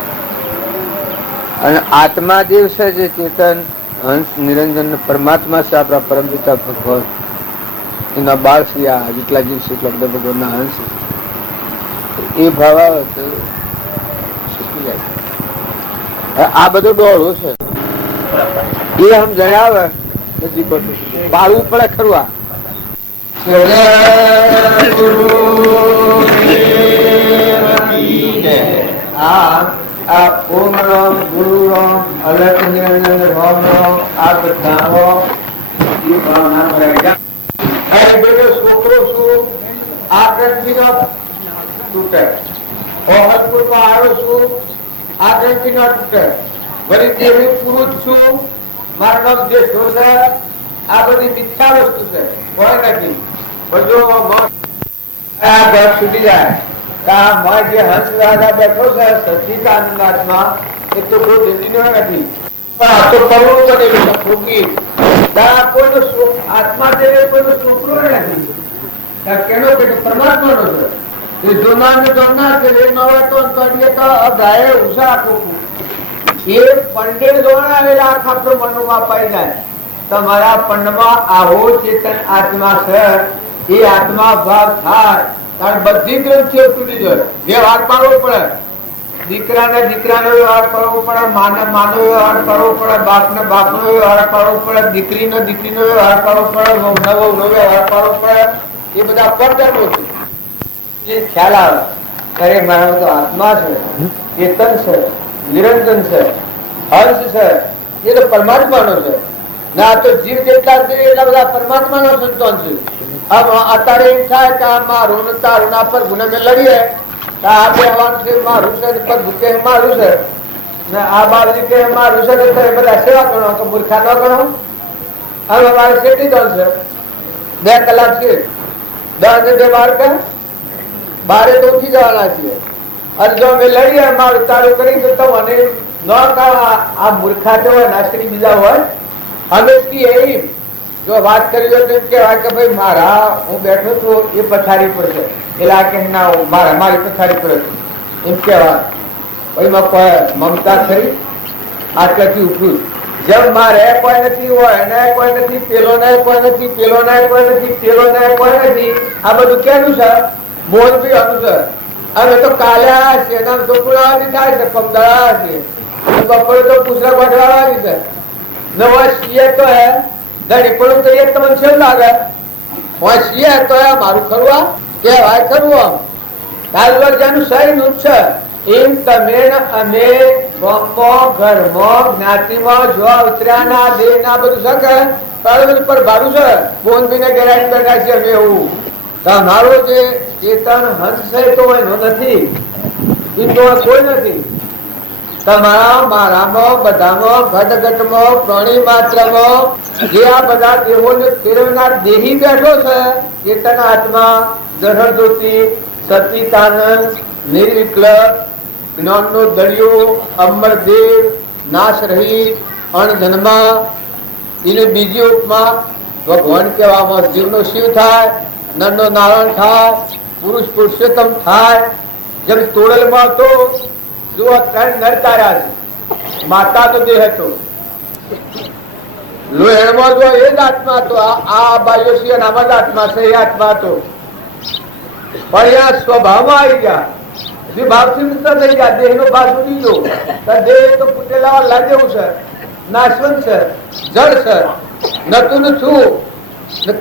અને આત્મા દેવ છે જે ચેતન હંસ નિરંજન પરમાત્મા છે આપણા પરમપિતા ભગવાન એના બાળ શ્રી આ જેટલા જીવ છે એટલા બધા ભગવાનના હંસ એ ભાવ આવે તો શીખી જાય. આ બધો ડોળો છે એ આમ જણાવે બધી બધું પાડવું પડે ખરું. આ ઓમ રામ ગુરુ રામ અલખ નિરંજન રામ રામ આ બધા છોકરો છું આ ગ્રંથિ નો તૂટે. ઓહદપુર માં આવ્યો છું આ ગ્રંથિ નો તૂટે. વળી દેવી પુરુષ છું મારું નામ દેશો છે આ બધી મિથ્યા વસ્તુ છે કોઈ નથી. બધું આ ઘર છૂટી જાય. જે હંસ રાજા બેઠો છે સચિદાનંદાત્મા એ તો કોઈ જિંદગી નથી પણ આ તો કરવું તો નહીં ભોગી કોઈનો આત્મા દેવે કોઈનો છોકરો નથી. કેનો કે પરમાત્માનો છે એ જોનાર ને જોનાર છે એ ન હોય તો ગાય ઉષા આપું એ પંડિત જોડાયેલા આખા બ્રહ્માંડમાં પાઈ જાય. તમારા પંડમાં આવો ચેતન આત્મા છે એ આત્મા ભાવ થાય કારણ બધી ગ્રંથિઓ તૂટી જાય. વ્યવહાર પાડવો પડે. દીકરાને વ્યવહાર કરવો પડે, માનો વ્યવહાર કરવો પડે, બાપનો વ્યવહાર કરવો પડે, દીકરીનો વ્યવહાર કરવો પડે, વહુનો વ્યવહાર કરવો પડે. એ બધા પરધર્મો છે. જે ખ્યાલ આવે અરે મારો તો આત્મા છે, ચેતન છે, નિરંજન છે, હંસ છે એ તો પરમાત્માનો છે ના તો જીવ જેટલા છે એટલા બધા પરમાત્માનો સંતાન છે. અત્યારે એમ થાય કે આ મારું ને તારું ના પર ગુને મેં લડીએ આ બેવાનું છે મારું છે પર ભૂકે મારું છે ને આ બાજુ કે મારું છે એ બધા સેવા ગણો કે મૂર્ખા ન ગણો. હવે મારે કેટલી દોડ છે 2 કલાક છે 10 ને 2 વાર કે 12 તો ઉઠી જવાના છીએ. અને જો અમે લડીએ મારું તારું કરી તો અને ન આ મૂર્ખા તો હોય નાસ્તી બીજા હોય અમે એમ જો વાત કરી હોય તો એમ કહેવાય કે ભાઈ મારા હું બેઠો છું એ પથારી પર છે એટલે કે ના મારી પથારી પર એમ કહેવાય. ભાઈ કોઈ મમતા થઈ આટલાથી ઉઠું જેમ મારે કોઈ નથી હોય એને કોઈ નથી પેલો ને કોઈ નથી પેલો ને કોઈ નથી પેલો ને કોઈ નથી આ બધું કેનું છે મોન બી અનુસર. હવે તો કાલે આવ્યા છે એના તો પુરાવાની થાય છે પમદાળા છે બપોરે તો પૂછડા ગોઠવાવાની છે નવા છીએ તો હે ધણી પણ તો એ તમને છે લાગે છીએ તો મારું ખરું કેવાય ખરું આમ કાલવાર જેનું સહી નું છે એમ તમે અમે ઘરમાં જ્ઞાતિમાં જો ઉતર્યા ના દેહ ના બધું શકે બધું પર ભાડું છે બોનબી ને ગેરાડી બેઠા છે અમે એવું તમારો જે ચેતન હંસ છે તો એનો નથી એ તો કોઈ નથી. તમારા મારામાં બધામાં ઘટઘટમાં પ્રાણી માત્રમાં જે આ બધા દેહોને ફેરવનાર દેહી બેઠો છે ચેતન આત્મા જહરજ્યોતિ, સચિતાનંદ, નિર્વિકલ્પ, જ્ઞાનનો દરિયો, અમરદેવ, નાશ રહિત, અણજન્મા. એને બીજી ઉપમા ભગવાન કહેવામાં જીવનો શિવ થાય, નરનો નારાયણ થાય, પુરુષ પુરુષોત્તમ થાય. જેમ તોડલમાં તો જો ત્રણ નર તાર્યા છે, માતા તો દેહ હતો, લોહેણમાં જો એ જ આત્મા હતો, આ બાહ્ય છે આમાં જ આત્મા છે, એ આત્મા હતો. પણ અહીંયા સ્વભાવમાં આવી ગયા, જે ભાવથી મુક્ત થઈ ગયા, દેહ નો ભાગ ઉડી ગયો. દેહ તો ફૂટેલા લાગે છે, નાશવંત છે, જળ છે, નતું છું,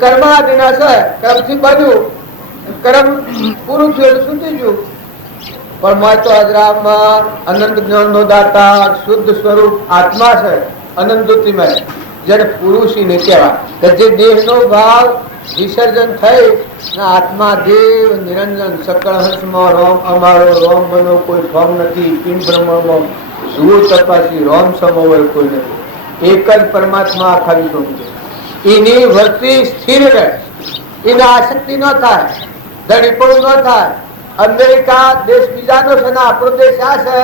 કર્માદિના છે, કર્મથી બન્યું, કર્મ પૂરું થયું એટલે છૂટી ગયું. પણ મેં તો અજરામાં અનંત જ્ઞાન નો દાતા શુદ્ધ સ્વરૂપ આત્મા છે, અનંત જ્યોતિમય, જેને પુરુષી ને કહેવાય. જે દેહ નો ભાવ વિસર્જન થઈ આત્મા દેવ નિરંજન સકળ હંસમાં રોમ અમારો રોમ બનો કોઈ ફોર્મ નથી. પિંડ બ્રહ્માંડમાં જુઓ તપાસી રોમ સમોવર કોઈ નથી. એક જ પરમાત્મા આખા વિશ્વ એની વૃત્તિ સ્થિર રહે, એને આસક્તિ ન થાય, ધડીપણું ન થાય. અમેરિકા દેશ બીજાનો છે ને આપણો દેશ આ છે,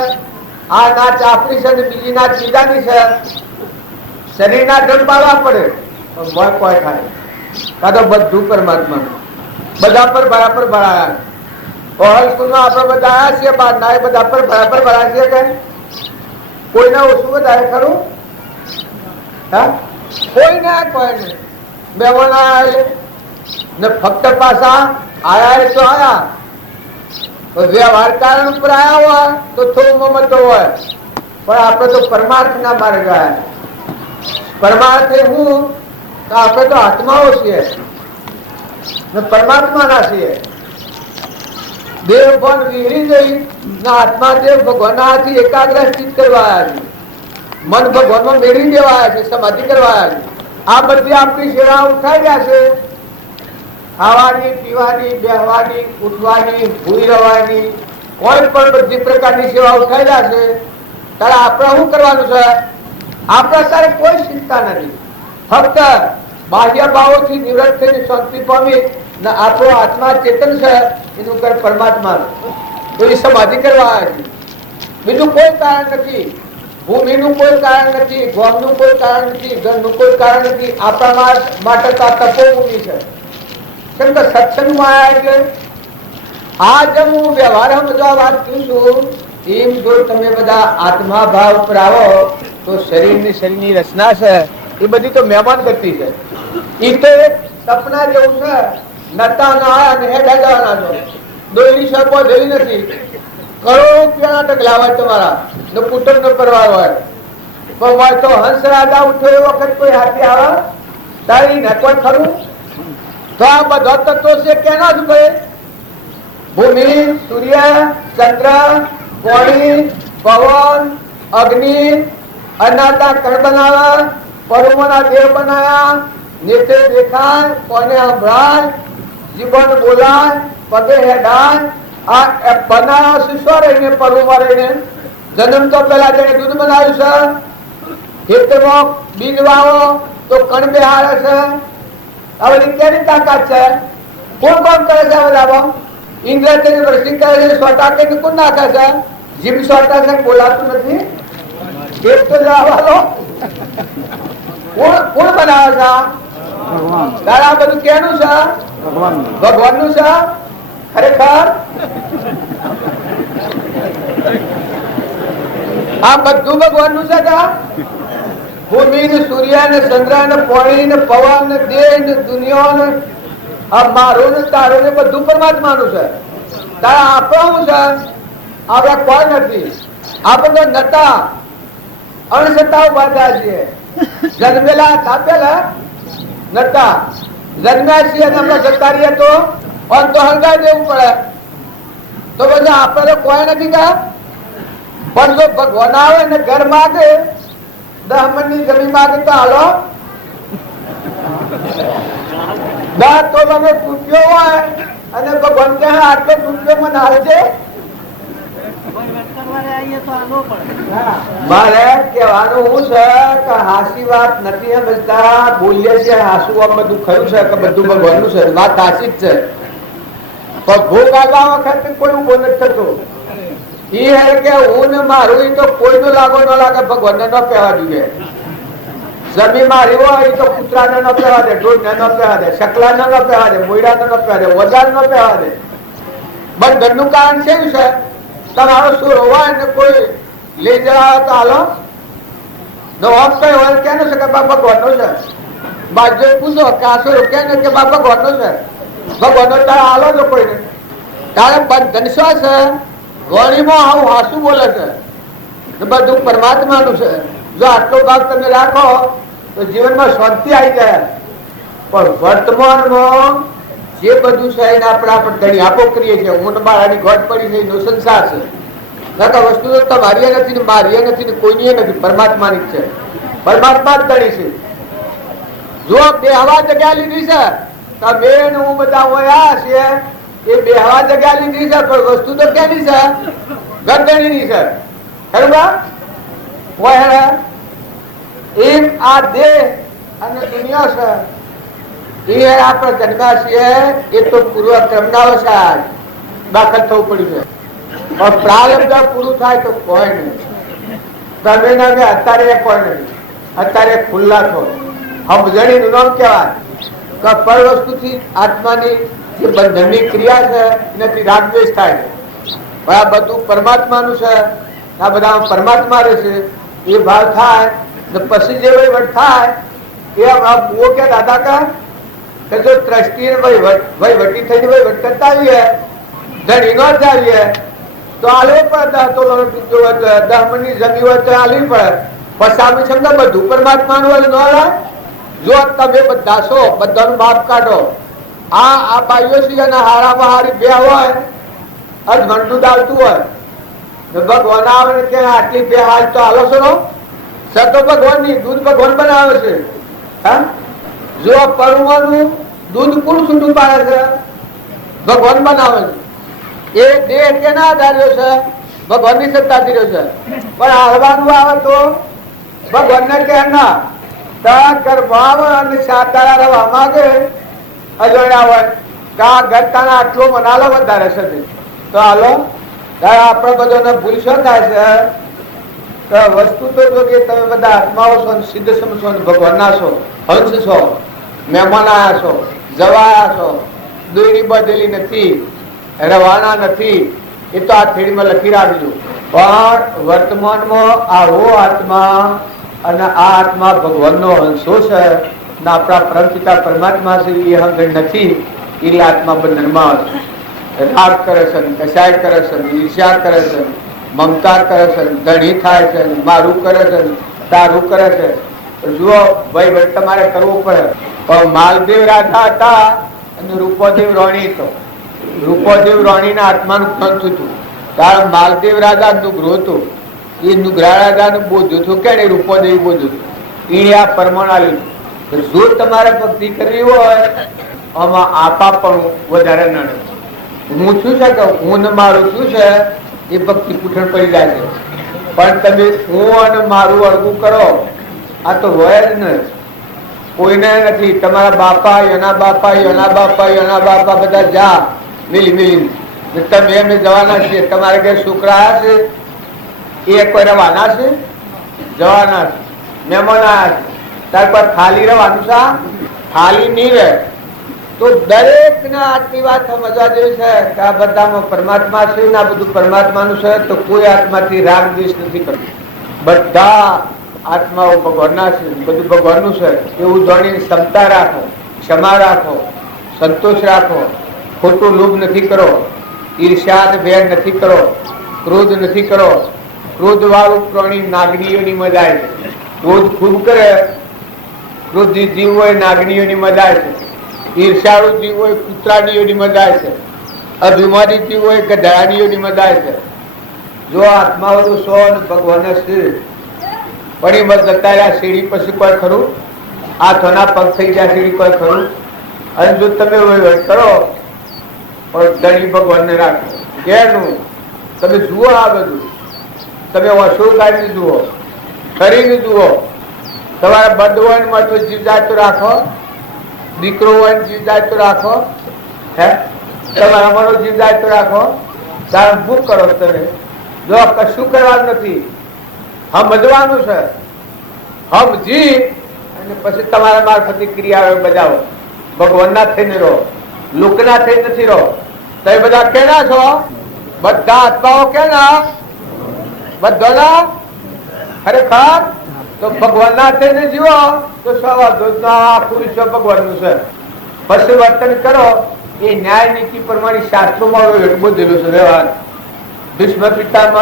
આ નાચ આપણી છે ને બીજી નાચ બીજાની છે. શરીરના ધન પાડવા પડે પણ મોય કોઈ થાય કાં તો બધું પરમાત્માનું, બધા પર બરાબર ભરાયા. હોલ સ્કૂલમાં આપણે બધા આવ્યા છીએ, બાર ના બધા પર બરાબર ભરાયા છીએ કે કોઈને ઓછું વધારે ખરું? હા, કોઈ ના કોઈ નહીં. મહેમાન આવ્યા ને ફક્ત પાછા આયા તો આયા, વ્યવહાર કારણ ઉપર આવ્યા હોય તો થોડું મમતો હોય, પણ આપણે તો પરમાર્થ ના માર્ગ આવ્યા. પરમાર્થ હું તો આપણે તો આત્માઓ છીએ ને પરમાત્મા ના છીએ. દેવ પણ વિહરી જઈ આત્મા દેવ ભગવાન હાથી એકાગ્ર સ્થિત કરવા આવ્યા છે, મન ભગવાનમાં મેળવી દેવા આવ્યા છે, સમાધિ કરવા આવ્યા છે. આ બધી આપણી સેવા ઉઠાઈ ગયા છે, ખાવાની, પીવાની, બેહવાની, ઉઠવાની, ભૂઈ રહેવાની, કોઈ પણ બધી પ્રકારની સેવા ઉઠાઈ રહ્યા છે. ત્યારે આપણે શું કરવાનું છે? આપણે અત્યારે કોઈ ચિંતા નથી, ફક્ત બાહ્ય ભાવોથી નિવૃત્ત થઈને શાંતિ પામી ને આપણો આત્મા ચેતન છે એનું કર પરમાત્મા તો એ સમાધિ કરવા આવ્યા છે. બીજું કોઈ કારણ નથી, ભૂમિનું કોઈ કારણ નથી, ગોમનું કોઈ કારણ નથી, ઘરનું કોઈ કારણ નથી. આપણા માટે તો આ તપોભૂમિ છે. કેમ કે સત્સંગમાં આવ્યા એટલે આ જેમ હું વ્યવહારમાં જો વાત કરું છું એમ જો તમે બધા આત્મા ભાવ પર આવો તો શરીરની રચના છે એ બધી તો મહેમાન ગતિ છે. એ તો એક સપના જેવું છે, નતા ના અને હેડા જવાના છે. દોયડી સર્પો જઈ નથી, કરોડો રૂપિયાના ઢગલા હોય તમારા ને કુટુંબ નો પરવાર હોય, પણ હોય તો હંસ રાજા ઉઠો એ વખત કોઈ હાથી આવે તારી ને કોઈ ખરું? તો આ બધા તત્વો છે કેના જ કહે? ભૂમિ, સૂર્ય, ચંદ્ર, પાણી, પવન, અગ્નિ, અન્નના કણ બનાવ્યા, પરુમોના દેહ બનાવ્યા, નેત્રે દેખાય, કોને સંભળાય, જીવન બોલાય, પગે હેડાય. આ બનાવ્યા શિષ્ય રહીને પરુમાં રહીને જન્મ તો પેલા જેને દૂધ બનાવ્યું છે, ખેતરમાં બીજ વાવો તો કણ બેહાડે છે. હવે કેની તાકાત છે? કોણ કોણ કરે છે? બધા ઇંગ્રેજી વર્ષી કરે છે, સોટા કે કોણ નાખે છે? જીભ સોટા છે, બોલાતું નથી. એક તો જવાલો કોણ બનાવે છે? દાદા બધું કેનું છે? ભગવાન નું છે. ખરેખર આ બધું ભગવાન નું છે. ભૂમિ ને સૂર્ય ને ચંદ્ર ને પાણી ને પવન ને દેહ ને દુનિયા ને આ મારું ને તારું ને બધું પરમાત્મા નું છે. તારા આપણું છે, આપણે કોઈ નથી. આપણે નતા અણસતા ઉભા થયા છીએ, જન્મેલા થાપેલા નતા, જન્મ્યા છીએ અને આપણે જતા રહીએ તો અંત તો હલગાઈ દેવું પડે. તો પછી આપણે કોઈ નથી કા. પણ જો ભગવાન આવે ને ઘર માગે 10 મણની જમીન માગે તો હાલો 10 તોલાનો રૂપિયો હોય અને ભગવાન કહે આટલો રૂપિયો મને હાલજે. મારે કહેવાનું હું છે કે હાસી વાત નથી સમજતા. બોલીએ છીએ હાસુ બધું ખરું છે કે બધું ભગવાનનું છે. વાત હાસી જ છે. પણ ભૂખ આગા વખતે કોઈ ઉભો નથી થતો. એ હે કે હું ને મારું એ તો કોઈનો લાગો ન લાગે, ભગવાનને ન કહેવા જોઈએ. જમી મારી હોય તો કૂતરાને ન કહેવા દે, ઢોરને ન કહેવા દે, શકલાને ન કહેવા દે, મોયડાને ન કહેવા દે, વજાર ન કહેવા દે. બંધનનું કારણ શું છે? તમારો સુર હોય ને કોઈ લઈ જવા તો હાલો નો હક કઈ હોય ક્યાં ન શકે ભગવાનનો છે. બાજુ પૂછો કે આ સુર ક્યાં કે ભગવાનનો છે, ભગવાનનો તારે હાલો તો કોઈને તારે બંધન શું છે? ગોળીમાં આવું હાસું બોલે છે, બધું પરમાત્માનું છે. જો આટલો ભાગ તમે રાખો તો જીવનમાં શાંતિ આવી જાય. પણ વર્તમાનમાં જે બધું છે એને આપણે ઘણી આપો કરીએ છીએ. હું મારાની ઘટ પડી છે એનો સંસાર છે. વસ્તુ તો તમારી નથી ને મારી નથી ને કોઈની નથી, પરમાત્માની જ છે. પરમાત્મા જ ધણી છે. જો બે હવા જગ્યા લીધી છે તો બેન હું બધા હોય છે એ બે હવા જગ્યા લીધી છે, પણ વસ્તુ તો ક્યાંની છે? ગરદણીની છે. ખરું? એમ આ દેહ અને દુનિયા છે એ આપણે જન્મ્યા છીએ એ તો પૂર્વ ક્રમના દાખલ થવું પડ્યું છે. પણ પ્રારબ્ધ પૂરું થાય તો કોઈ નહીં. તમે અત્યારે કોઈ નહીં, અત્યારે ખુલ્લા છો. સમજણી નું નામ કહેવાય કે પર વસ્તુથી આત્માની જે બંધનની ક્રિયા છે એનાથી રાગદ્વેષ થાય છે. આ બધું પરમાત્માનું છે, આ બધા પરમાત્મા રહેશે એ ભાવ થાય. પછી જે વહીવટ થાય એ ભૂવો કે દાદા કા કે જો ટ્રસ્ટી વહીવટી થઈને વહીવટ કરતા આવીએ, ધણી ન જ આવીએ તો આલવો પડે. 10 મણની જમી હોય તો આલવી પડે. પછી આમ સમજો બધું પરમાત્માનું હોય ન હોય. જો તમે બધા છો, બધાનું બાપ કાઢો. આ બાઈઓ છે અને હારામાં હારી બે હોય અધમંડું આવતું હોય ભગવાન આવે ને કે આટલી બે હાલ તો હાલો છો તો ભગવાન ની દૂધ ભગવાન બનાવે છે. જો પરવાનું દૂધ કોણ છૂટું પાડે છે? ભગવાન બનાવે છે. એ દેહ કેના આધાર્યો છે? ભગવાન ની સત્તાથી રહ્યો છે. પણ હાલવાનું આવે તો ભગવાન ને કે ના ગર્ભાવ અને સાતારા રવા માંગે અજોડ્યા હોય કા ગટ્ટાના આટલો મનાલો વધારે છે તો હાલો. આપણે બધાને ભૂલ શું થાય છે? વસ્તુ તો જો કે તમે બધા આત્માઓ છો, સિદ્ધ સમજો, ભગવાનના છો, હંસ છો, મહેમાન આયા છો, જવાયા છો. દોરી બધેલી નથી, રવાના નથી. એ તો આ થેડીમાં લખી રાખજો. પણ વર્તમાનમાં આવો આત્મા અને આ આત્મા ભગવાનનો હંસો છે ને આપણા પરમપિતા પરમાત્મા છે એ હંગણ નથી. એટલે આત્મા બંધનમાં રાગ કરે છે, કસાય કરે છે, ઈર્ષ્યા કરે છે, મમકાર કરે છે, ધણી થાય છે, મારું કરે છે, તારું કરે છે. જુઓ ભાઈ તમારે કરવું પડે. પણ માલદેવ રાજા હતા અને રૂપોદેવ રોણી હતો. રૂપોદેવ રોણીના આત્માનું જ્ઞાન થયું. કારણ માલદેવ રાજા નુગ્રહ હતું. એ નુગ્રહ રાજાનું બોધ્યું હતું કે રૂપોદેવ બોધ્યું હતું. એને આ પરમાણ લીધું. જો તમારે ભક્તિ કરવી હોય આમાં આપા પણ વધારે ન હું શું છે કે હું ને મારું શું છે એ ભક્તિ પૂઠણ પડી જાય છે. પણ તમે હું અને મારું અળગું કરો આ તો હોય જ નહીં. કોઈને નથી. તમારા બાપા એના બાપા એના બાપા એના બાપા બધા જા મિલી મિલી તમે એમ જવાના છીએ. તમારે ઘેર છોકરા આવ્યા છે એ કોઈ રવાના છે? જવાના છે. મહેમાન આવ્યા છે ત્યાર પર ખાલી રહેવાનું છે? ખાલી નહીં રહે. તો દરેક ને આટલી વાત સમજવા જેવી છે કે આ બધામાં પરમાત્મા છે ને આ બધું પરમાત્માનું છે. તો કોઈ આત્માથી રાગ દ્વેષ નથી કરતું. બધા આત્માઓ ભગવાનના છે, બધું ભગવાનનું છે એવું જાણીને ક્ષમતા રાખો, ક્ષમા રાખો, સંતોષ રાખો. ખોટું લોભ નથી કરો, ઈર્ષ્યા વેર નથી કરો, ક્રોધ નથી કરો. ક્રોધ વાળું પ્રાણી નાગણીઓની મજા છે. ક્રોધ ખૂબ કરે, ક્રોધી જીવ હોય નાગણીઓની મજા છે. ઈર્ષાળુ જીવ હોય કૂતરાણીઓની મજા છે. અભિમાની જીવ હોય ગધાડીઓની મજા છે. જો આત્માઓ તો સો ભગવાન છે પણ એ બસ જતા રહ્યા સીડી પછી કોઈ ખરું? આ થોના પગ થઈ ગયા સીડી કોઈ ખરું? અને જો તમે કરો પણ ધણી ભગવાનને રાખો. કેનું તમે જુઓ આ બધું. તમે અસુર ગાડી જુઓ, શરીર જુઓ. તમારે બંધ હોય ને મળતું જીવ જાય તો રાખો, દીકરો હોય જીવ જાય તો રાખો. હે તમારા મારો જીવ જાય તો રાખો, કારણ ભૂખ કરો તમે. જો કશું કરવાનું નથી, સમજવાનું છે. સમજી અને પછી તમારા મારફતે ક્રિયાઓ બજાવો. ભગવાનના થઈને રહો, લોકના થઈ નથી રહો. તો એ બધા કેના છો? બધા આત્માઓ કેના? બધાના ખરેખર તો ભગવાનના થઈને જીવો તો આખું વિશ્વ ભગવાનનું છે. પછી વર્તન કરો એ ન્યાય નીતિ પ્રમાણે શાસ્ત્રોમાં એટલું બધેલું છે. વ્યવહાર ભીષ્મ પિતામહ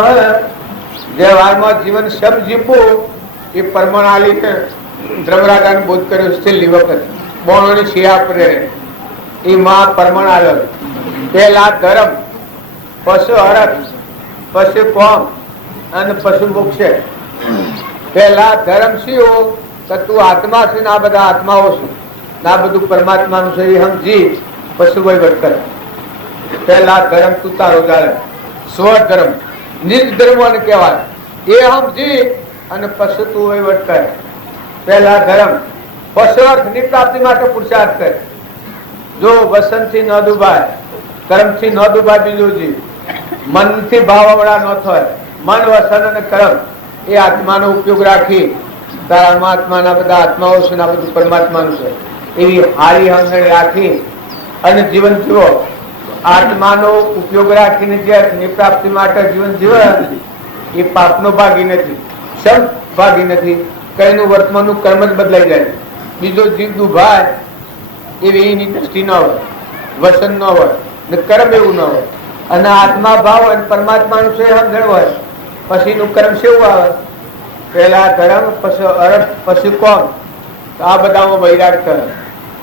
વ્યવહારમાં જીવન સબ જીવવું એ પરમાણાલીને ધર્મરાજાને બોધ કર્યો છેલ્લી વખત બોણોની શિયા પર એ માં પરમાણાલ. પહેલા ધર્મ, પછી અર્થ, પછી કોમ અને પછી મોક્ષ. પહેલા ધર્મ શું કે તું આત્મા છે ને આ બધા આત્માઓ છે, આ બધું પરમાત્માનું છે એ સમજી પછી વહીવટ કરે. પહેલા ધર્મ તું તારો જાણે, સ્વધર્મ નિજ ધર્મ કહેવાય એ સમજી અને પછી તું વહીવટ કરે. પહેલા ધર્મ, પછી અર્થની પ્રાપ્તિ માટે પુરુષાર્થ કરે. જો વસનથી ન ડૂબાય, કર્મથી ન ડૂબાય, બીજું જીવ મનથી ભાવવડા ન થાય. મન, વસન અને કર્મ એ આત્માનો ઉપયોગ રાખી તારા આત્માના બધા આત્માઓ છે ને આ બધું પરમાત્માનું છે એવી હારી હંગણી રાખી અને જીવન જીવો. આત્માનો ઉપયોગ રાખીને જે અર્થની પ્રાપ્તિ માટે જીવન જીવે એ પાપનો ભાગી નથી, સમ ભાગી નથી. કઈનું વર્તમાનનું કર્મ જ બદલાઈ જાય. બીજો જીવ દુભાય એવી એની દ્રષ્ટિ ન હોય, વસન ન હોય ને કર્મ એવું ન હોય. અને આત્મા ભાવ અને પરમાત્માનું છે સમજણ હોય પછી નું કર્મ કેવું આવે? પહેલા ધર્મ, પછી અર્થ, પછી કોમ. આ બધામાં વૈરાગ કરે.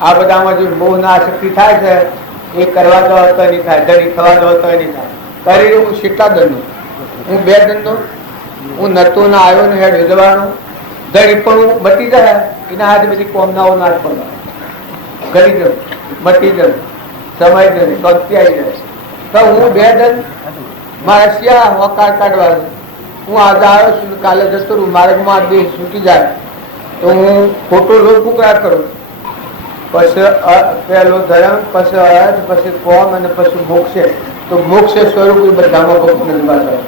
આ બધામાં જે મોહ ના આસક્તિ થાય છે એ કરવા દો તો નહીં થાય, ધણી થવા દો તો નહીં થાય. કરી હું કેટલા દંડનો? હું 2 દંડનો. હું નતો ના આવ્યો ને હેડ જવાનો ધણી પણ હું મટી જાય એના હાથ બધી કોમનાઓ નાશ પડે. કરી દઉં મટી જાય, સમય જાય, શક્તિ આવી જાય. તો હું 2 દંડ મારા શિયા હોકાર કાઢવાનું. હું આજે આવ્યો છું, કાલે જતો રહું, માર્ગમાં દેહ છૂટી જાય તો હું ખોટો રોગ કુકરા કરું. પછી પહેલો ધર્મ, પછી અર્થ, પછી કોમ અને પછી મોક્ષ. તો મોક્ષ સ્વરૂપ એ બધામાં ભક્ત.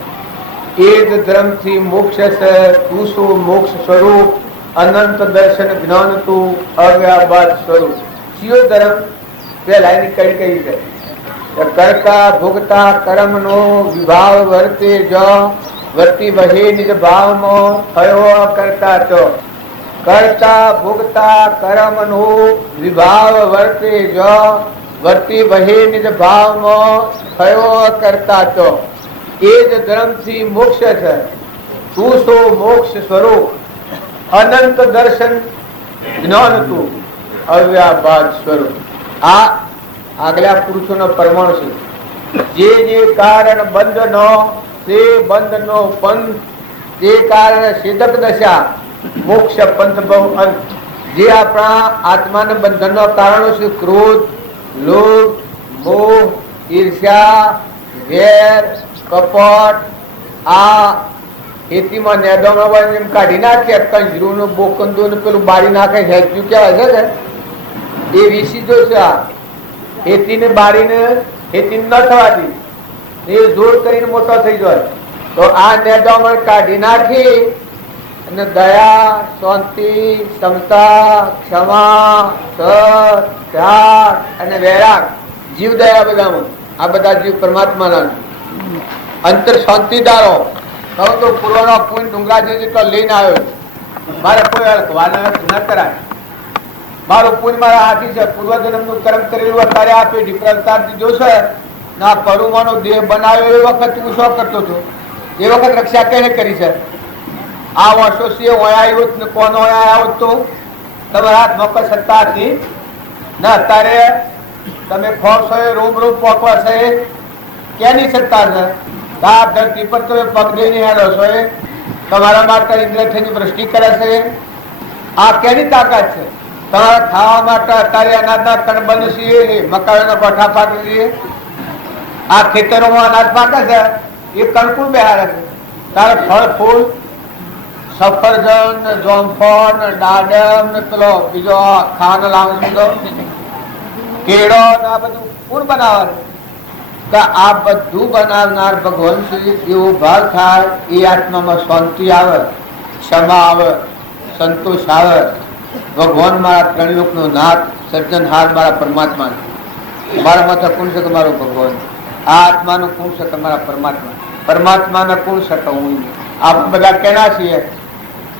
એ જ ધર્મથી મોક્ષ છે. તું શું? મોક્ષ સ્વરૂપ, અનંત દર્શન જ્ઞાન તું, અવ્યાબાદ સ્વરૂપ. કયો ધર્મ? પેલા એની કઈ કઈ છે? કરતા ભોગતા કર્મ નો વિભાવ વર્તે જો વર્તી વહે નિજ ભાવમાં થયો કરતા ચો. કરતા ભોગતા કર્મ નો વિભાવ વર્તે જો વર્તી વહે નિજ ભાવમાં થયો કરતા ચો. એ જ ધર્મથી મોક્ષ છે. તું શું? મોક્ષ સ્વરૂપ, અનંત દર્શન જ્ઞાન તું, અવ્યાબાદ સ્વરૂપ. આ આગલા પુરુષોનો પરમાણુ છે. જે કારણ બંધ નો તે બંધ નો પંથ, તે કારણ સિદ્ધક દશા મોક્ષ પંથ બહુ અંત. જે આપણા આત્માના બંધનનો કારણો છે ક્રોધ, લોભ, મોહ, ઈર્ષ્યા, વેર, કપટ. આ ખેતીમાં નેદોમાં એમ કાઢી નાખે, કંજરું બોકંદું પેલું બાળી નાખે, હેચ્યું કહેવાય છે ને એ વિસીજો છે. આ ખેતીને બારીને ખેતી ન થવાથી એ જોર કરીને મોટો થઈ જાય. તો આ નેદોમાં કાઢી નાખી અને દયા, શાંતિ, ક્ષમતા, ક્ષમા, સત, ત્યાગ અને વૈરાગ, જીવ દયા બધામાં. આ બધા જીવ પરમાત્માના અંતર શાંતિદારો. કહું તો પૂર્વનો પુણ્ય ડુંગરાજી જેટલો લઈને આવ્યો, મારે કોઈ અળખવાના ન કરાય. મારું પુણ્ય મારા હાથી છે. પૂર્વજન્મનું કર્મ કરેલું અત્યારે આ પેઢી પ્રવતાર દીધો છે. ના કરુમાનો દેહ બનાવ્યો એ વખત હું શું કરતો હતો? એ વખત રક્ષા કેને કરી છે? આ વર્ષો છે આવ્યો ને કોનો આવ્યો તો તમારા હાથમાં કોઈ સત્તા હતી ને. અત્યારે તમે ખો છો એ રૂમ રૂમ પોકવા છે કેની સત્તા છે? આ ધરતી પર તમે પગ દઈને હેડો છો એ તમારા માટે ઇન્દ્રથી વૃષ્ટિ કરે છે. આ કેની તાકાત છે? તમારા ખાવા માટે અત્યારે અનાજના કણ બંધ છીએ, મકાઈના કોઠા પાકે છીએ. આ ખેતરોમાં અનાજ પાકે છે એ કણકુલ બેહાડે છે. તારે ફળ ફૂલ, સફરજન, જોમફળ, દાડમ ને પેલો બીજો ખાવાનો લાવવાનો કેળો ને આ બધું કોણ બનાવે? કે આ બધું બનાવનાર ભગવાન શ્રી એવો ભાવ થાય, એ આત્મામાં શાંતિ આવે, ક્ષમા આવે, સંતોષ આવે. ભગવાન મારા ત્રણ લોકનો નાથ, સર્જનહાર મારા પરમાત્મા, મારા માથે કોણ છે કે મારો ભગવાન, આ આત્માનું કોણ છે કે મારા પરમાત્મા, પરમાત્માને કોણ છે કે હું. આપણે બધા કેના છીએ?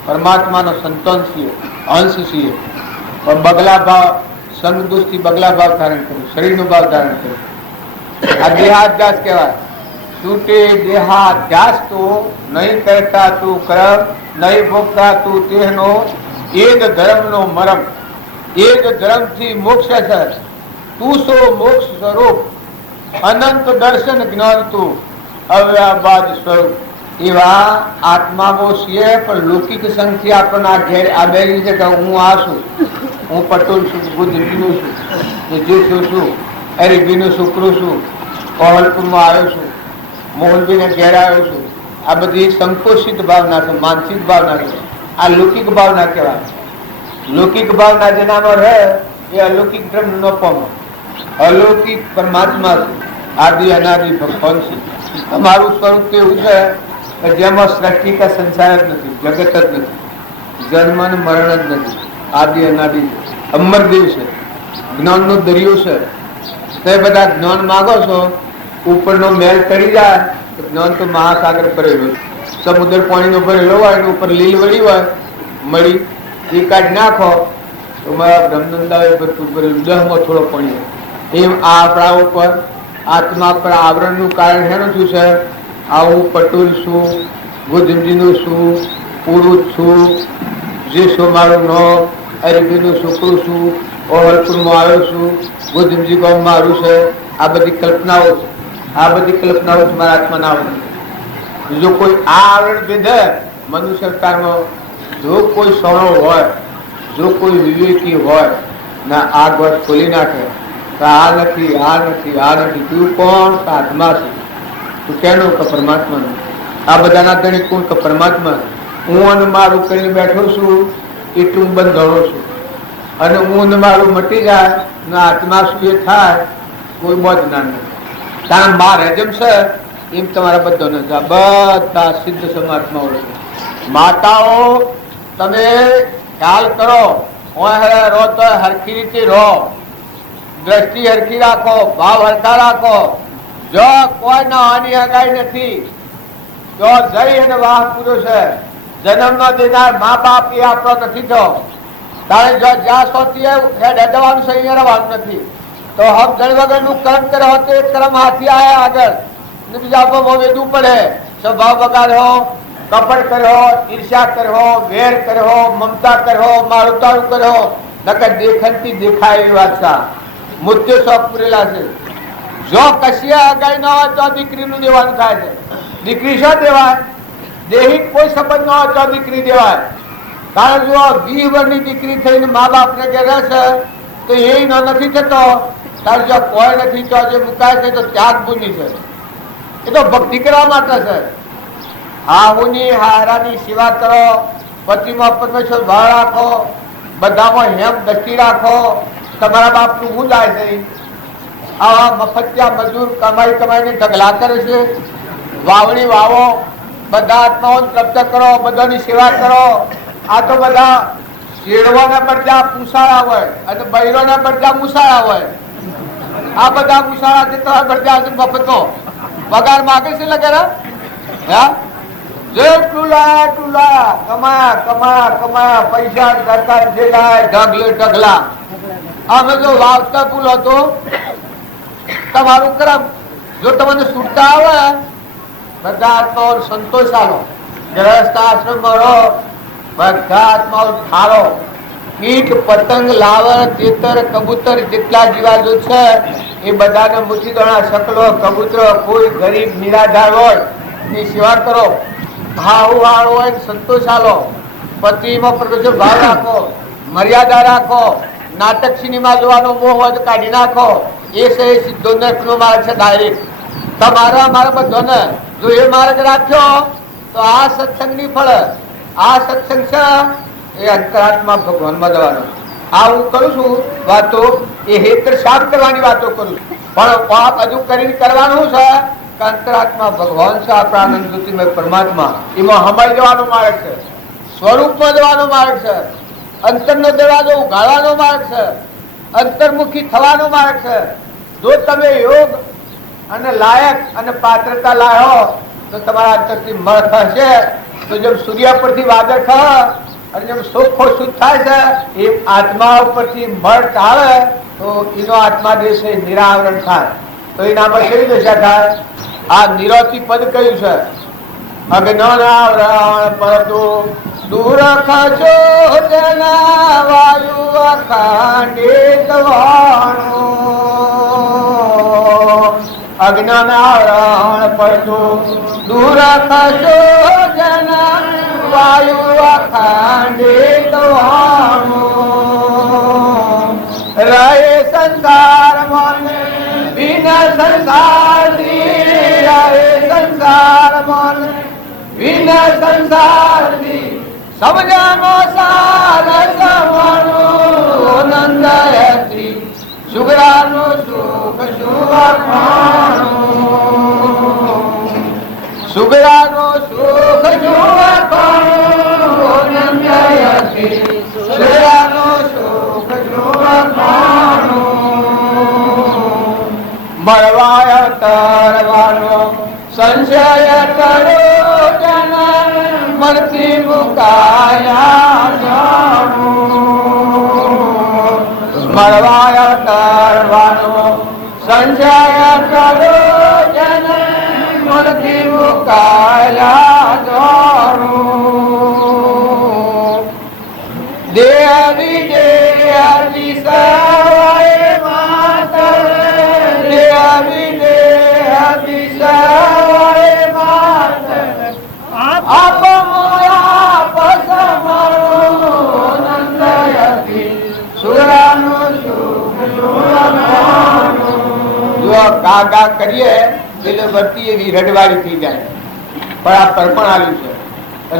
પરમાત્માનો સંતાન છીએ, અંશ છીએ. પણ બગલા ભાવ, સંગ દોષથી બગલા ભાવ ધારણ કર્યું, શરીરનો ભાવ ધારણ કર્યો. આ દેહાધ્યાસ કહેવાય. છૂટે દેહાધ્યાસ તો નહીં કરતા તું કર્મ, નહીં ભોગતા તું તેનો, એ જ ધર્મનો મરમ, એ જ ધર્મથી મોક્ષ છે. તું સો મોક્ષ સ્વરૂપ, અનંત દર્શન જ્ઞાન તું, અવ્યાબાદ સ્વરૂપ. એવા આત્માઓ છીએ, પણ લૌકિક સંખ્યા આપણને આ ઘેર આવેલી છે કે હું આ છું, હું પટોલ છું, બુદ્ધિનું છું, જેઠું છું, અરેબીનું છોકરું છું, કોહલપુરમાં આવ્યો છું, મોહનજીને ઘેર આવ્યો છું. આ બધી સંકોચિત ભાવના છે, માનસિક ભાવના છે. આ લૌકિક ભાવના કહેવાય. લૌકિક ભાવના જેનામાં રહે એ અલૌકિક બ્રહ્મ નો પામે. અલૌકિક પરમાત્મા છે, આદિ અનાદિ ભગવાન છે. અમારું સ્વરૂપ તો એવું છે કે જેમાં સૃષ્ટિ કા સંસાર જ નથી, જગત જ નથી, જન્મ અને મરણ જ નથી, આદિ અનાદિ અમરદેવ છે, જ્ઞાનનો દરિયો છે. તે બધા જ્ઞાન માગો છો, ઉપરનો મેલ ચડી જાય તો જ્ઞાન તો મહાસાગર ભરેલો, સમુદ્ર પાણીનો ભરેલો હોય, એની ઉપર લીલ વળી હોય મળી, એ કાઢી નાખો તો મારા બ્રહ્મનંદા ભરપૂર ભરેલું, દહમાં થોડો પાણી. એમ આ આપણા ઉપર આત્મા પર આવરણનું કારણ શેનું શું છે? આવું પટોલ છું, ગોધમજીનું છું, પુરુષ છું, જે છો મારું નો, અરેબીનું છોકરું છું, ઓહલપુરમાં આવ્યો છું, ગોધમજી ગામ મારું છે. આ બધી કલ્પનાઓ છે, આ બધી કલ્પનાઓ મારા આત્માના આવરણ. જો કોઈ આ આવરણ ભેદે મનુષ્ય અવતારમાં, જો કોઈ સણો હોય, જો કોઈ વિવેકી હોય ને આ ગોળ ખોલી નાખે તો આ નથી, આ નથી, આ નથી, તું કોણ? આત્મા છે. તું કેનો કે પરમાત્માનું. આ બધાના ધણી કોણ કે પરમાત્મા. હું અને મારું કરીને બેઠો છું એટલું બંધાણો છું, અને હું ને મારું મટી જાય ને આત્મા શું એ થાય કોઈ બહુ જ્ઞાન નથી. કારણ મારે જેમ છે એમ તમારા બધાને છે. બધા સિદ્ધ સમાત્માઓ છે. માતાઓ તમે ખ્યાલ કરો, રહો તો હરખી રીતે રહો, દ્રષ્ટિ હરખી રાખો, ભાવ હરખા રાખો. જો કોઈ ના હાનિ હગાઈ નથી, જો જય અને વાહ પુરુષ છે. જન્મ નો દેનાર મા બાપ એ આપણો નથી થયો. કારણ જો જ્યાં સોથી અડવાનું છે અહીંયા રહેવાનું નથી. તો હમ જણ વગરનું કર્મ કર્યો તો એ કર્મ હાથી આવ્યા આગળ, બીજા બહુ વેદવું પડે. સ્વભાવ બગાડ્યો, કપટ કર્યો, ઈર્ષ્યા કર્યો, વેર કર્યો, મમતા કર્યો, મારું તારું કર્યો, નકર દેખનથી દેખાય એવી વાત છે. મુદ્દે શોખ પૂરેલા છે. જો કશિયા અગાઈ ન હોય તો દીકરીનું દેવાનું થાય છે. દીકરી શું દેવાય? દેહી કોઈ સંબંધ ન હોય તો દીકરી દેવાય. કારણ જો 20 વર્ષની દીકરી થઈને મા બાપને ઘેર રહેશે તો એ નથી થતો. તારે જો કોઈ નથી તો જે મુકાય છે તો ત્યાગ ભૂમિ છે. એ તો ભક્તિ કરવા માટે છે. હાહુની હારાની સેવા કરો, પતિમાં પરમેશ્વર ભાવ રાખો, બધામાં હેમ દ્રષ્ટિ રાખો. તમારા બાપનું હું જાય છે? આવા મફતિયા મજૂર કમાઈ કમાઈને ઢગલા કરે છે. વાવણી વાવો, બધા આત્માઓને પ્રાપ્ત કરો, બધાની સેવા કરો. આ તો બધા શેરવાના પડદા પૂસાળા હોય અને બૈરોના પડદા મુસાળા હોય. આ બધા મુસાળા છે તો પડદા મફતનો પગાર માગે છે લગેરા. હા, જેટલું લાયા એટલું લાયા, કમાયા કમાયા કમાયા, પૈસા સરકાર જે લાય ઢગલે ઢગલા. અમે જો વાવતા ભૂલ હતો તમારું કરમ. જો તમને છૂટતા આવે બધા આત્માઓ સંતોષ આલો, ગ્રહસ્થ આશ્રમમાં રહો, બધા આત્માઓ થારો. કીટ પતંગ લાવર તેતર કબૂતર જેટલા જીવાજો છે એ બધાને મુઠીદોણા શકલો કબૂતર, કોઈ ગરીબ નિરાધાર હોય એની સેવા કરો. હાહુ હાળ હોય સંતોષ આલો. પતિમાં પ્રગતિ ભાવ રાખો, મર્યાદા રાખો. નાટક સિનેમા જોવાનો મોહ હોય તો કાઢી નાખો. એ છે સિદ્ધો નો માર્ગ છે ડાયરેક્ટ. તમારા મારા બધાને જો એ માર્ગ રાખ્યો તો આ સત્સંગની ફળ, આ સત્સંગ છે એ અંતરાત્મા ભગવાનમાં જવાનો. આ હું કરું છું વાતો, એ હેત શાંત કરવાની વાતો કરું છું. પણ પાપ હજુ કરીને કરવાનું છે કે અંતરાત્મા ભગવાન છે, આપણા આનંદ જ્યોતિમય પરમાત્મા, એમાં હમાઈ જવાનો માર્ગ છે, સ્વરૂપમાં જવાનો માર્ગ છે, અંતરનો દરવાજો ઉઘાડવાનો માર્ગ છે, અંતર્મુખી થવાનો માર્ગ છે. જો તમે યોગ અને લાયક અને પાત્રતા લાયો તો તમારા અંતરથી મળ થશે. તો જેમ સૂર્ય પરથી વાદળ થાય અને જેમ ચોખ્ખો શુદ્ધ થાય છે એ આત્મા ઉપરથી મળ ચાલે તો એનો આત્મા જે છે નિરાવરણ થાય. તો એનામાં કેવી દશા થાય? આ નિરોતી પદ કયું છે? અજ્ઞાનાવરણ પરતો દૂર ખચો જના વાયુ અખંડિત વાણો. અજ્ઞાનાવરણ પરતો દૂર ખચો જના વાયુ અખંડિત વાણો. રહે સંસાર મને વિના સંસાર રહે સંસાર મને વિના સંસાર સમજાનો સાર સવણો. નંદયતી સુગરાનો સુખ સુવખાણો. સુગરાનો સુખ સુવખાણો. નંદયતી સુગરાનો સુખ સુવખાણો. મળવાય તરવાનો સંશય કરો જન મળતી મુકાયા જાણો. મળવાય તરવાનો સંશય કરો જન મળતી મુકાયા જાણો. દેવી દેવી સવાય માતર દેવી દેવી સવાય માતર આપ મોયા પસમરો. નંદયતી સુરાનો સુખ સુરમાનો. જો ગા કરીએ એટલે બધી એવી રડવાડી થઈ જાય. પણ આ તર્પણ આવ્યું છે.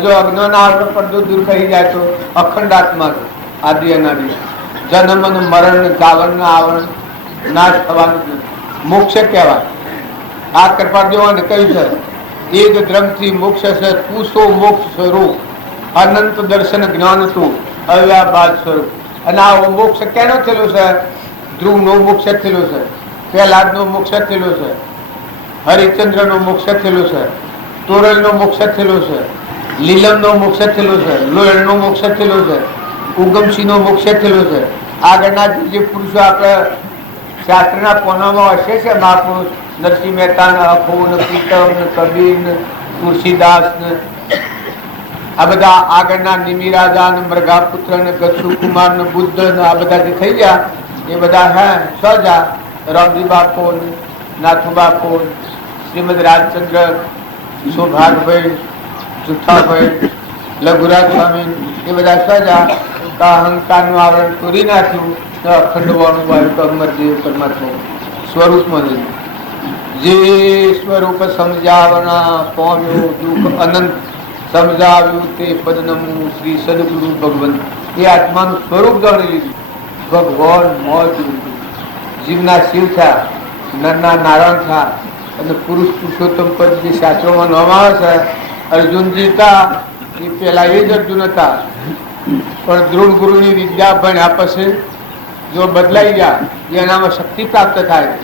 જો અજ્ઞાન આવરણ પડદો દૂર કરી જાય તો અખંડ આત્મા આદિ અનાદિ જન્મ મરણ જાવરણ આવરણ નાશ થવાનું મોક્ષ કહેવાય. આ કૃપા દેવાને કહ્યું છે એ જ દ્રમથી મોક્ષ છે. તું સો મોક્ષ સ્વરૂપ અનંત દર્શન જ્ઞાન તું અવ્યાબાદ સ્વરૂપ. અને આ મોક્ષ કેનો થયેલો છે? ધ્રુવ નો મોક્ષ થયેલો છે, પ્રહલાદ નો મોક્ષ થયેલો છે, હરિચંદ્ર નો મોક્ષ થયેલો છે, તોરલ નો મોક્ષ થયેલો છે, લીલમ નો મોક્ષ થયેલો છે, લોયણ નો મોક્ષ થયેલો છે, ઉગમસિંહ નો મોક્ષ થયેલો છે. આગળના જે પુરુષો આપણે શાસ્ત્રના પોનામાં હશે છે, મહાપુરુષ નરસિંહ મહેતા, અખો, પ્રીતમ, કબીર, તુલસીદાસ, આ બધા આગળના નિમિરાજા, મૃગાપુત્ર, ગચ્છુકુમાર, બુદ્ધ આ બધા જે થઈ ગયા એ બધા હે સજા રામજી બાપુ, નાથુ બાપુ, શ્રીમદ રાજચંદ્ર, સૌભાગભાઈ, જુઠ્ઠાભાઈ, લઘુરાજ સ્વામી એ બધા સજા અહંકારનું આવરણ તોડી નાખ્યું. અખંડવાનું વાયુ અમરદેવ પરમાત્મા સ્વરૂપમાં જે સ્વરૂપ સમજાવના પામ્યો દુઃખ અનંત સમજાવ્યું તે પદનમું શ્રી સદગુરુ ભગવંત. એ આત્માનું સ્વરૂપ જાણી લીધું. ભગવાન મોજ જીવના શિવ થયા, નરના નારાયણ થયા અને પુરુષ પુરુષોત્તમ પદ જે શાસ્ત્રોમાં નામ આવે છે અર્જુનજી હતા એ પેલા એ જ અર્જુન હતા. પણ દ્રોણ ગુરુની વિદ્યા ભણ્યા પછી જો બદલાઈ ગયા એનામાં શક્તિ પ્રાપ્ત થાય.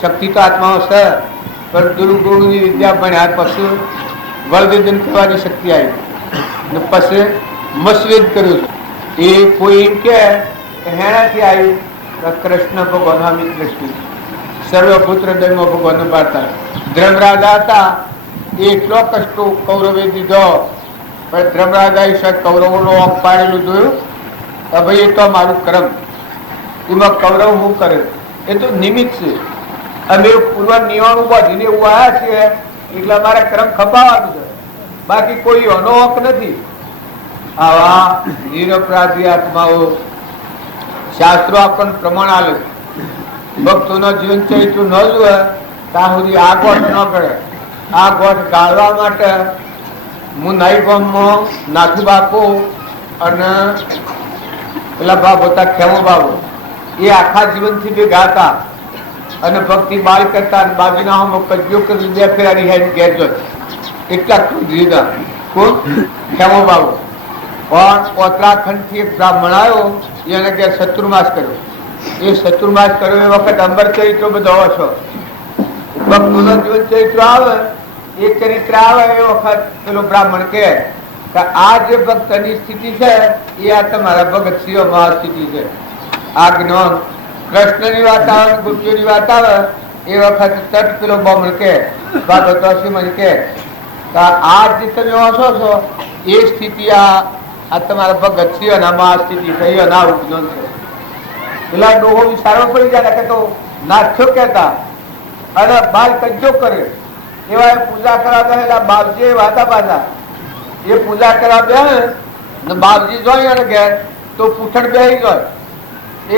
શક્તિ તો આત્મામાં છે પણ દ્રોણ ગુરુની વિદ્યા ભણ્યા પછી વલવેદન કરવાની શક્તિ આવી ને પછી મસવેદ કર્યું. એ કોઈ એમ કે હેણાથી આવી કૃષ્ણ ભગવાન અમિત કૃષ્ણ સર્વપુત્ર દૈમો ભગવાન પાડતા ધર્મરાજા હતા. એટલો કષ્ટો કૌરવે દીધો પણ ધર્મરાજાએ સાહેબ કૌરવોનો ઓપ પાડેલું જોયું કે ભાઈ એ તો મારું કર્મ, એમાં કૌરવ હું કરે એ તો નિમિત્ત છે. અમે પૂર્વ નિયમો બાંધીને એવું આવ્યા છીએ એટલે અમારે ક્રમ ખપાવવાનું છે, બાકી કોઈ એનો હક નથી. આવા નિરપરાધી આત્માઓ શાસ્ત્રો આપણને પ્રમાણ આલે. ભક્તોના જીવન ચરિત્ર ન જોવે ત્યાં સુધી આ ગોઠ ન કરે. આ ગોઠ ગાળવા માટે હું નાઈ ગામમાં નાથુ બાપુ અને પેલા બાપ હતા ખેમો બાબુ એ આખા જીવનથી ભેગા હતા. અને ભક્તિ બાળ કરતા બાજુના આમ કજ્યો કરી 2 ફેરા રિહાઈ ઘેર જો એટલા જીદા કોણ ખેમો બાબુ પણ ઉત્તરાખંડ થી એક બ્રાહ્મણ આવ્યો એને કે શત્રુમાસ કર્યો. એ શત્રુમાસ કર્યો એ વખત અંબર ચરિત્રો બધો છો ભક્તોનો જીવન ચરિત્ર આવે એ ચરિત્ર આવે એ વખત પેલો બ્રાહ્મણ કે આ જે ભક્તની સ્થિતિ છે એ આ તમારા ભગત શિવ મહાસ્થિતિ છે. આ જ્ઞાન કૃષ્ણની વાત આવે ગોપીઓની વાત આવે એ વખત તટ પેલો બ્રાહ્મણ કે મને કે આ જે તમે વાંચો છો એ સ્થિતિ આ તમારા ભગત શિવ ના મહાસ્થિતિ છે એ ના જ્ઞાન છે. પેલા ડોહો વિચારવો પડી જાય કે તો નાખ્યો કેતા અને બાલ કજ્જો કરે એવા પૂજા કરવા બેઠેલા બાપજી વાતા પાછા એ પૂજા કરવા બે બાપજી જોઈ અને ઘેર તો પૂછડ બેહી જાય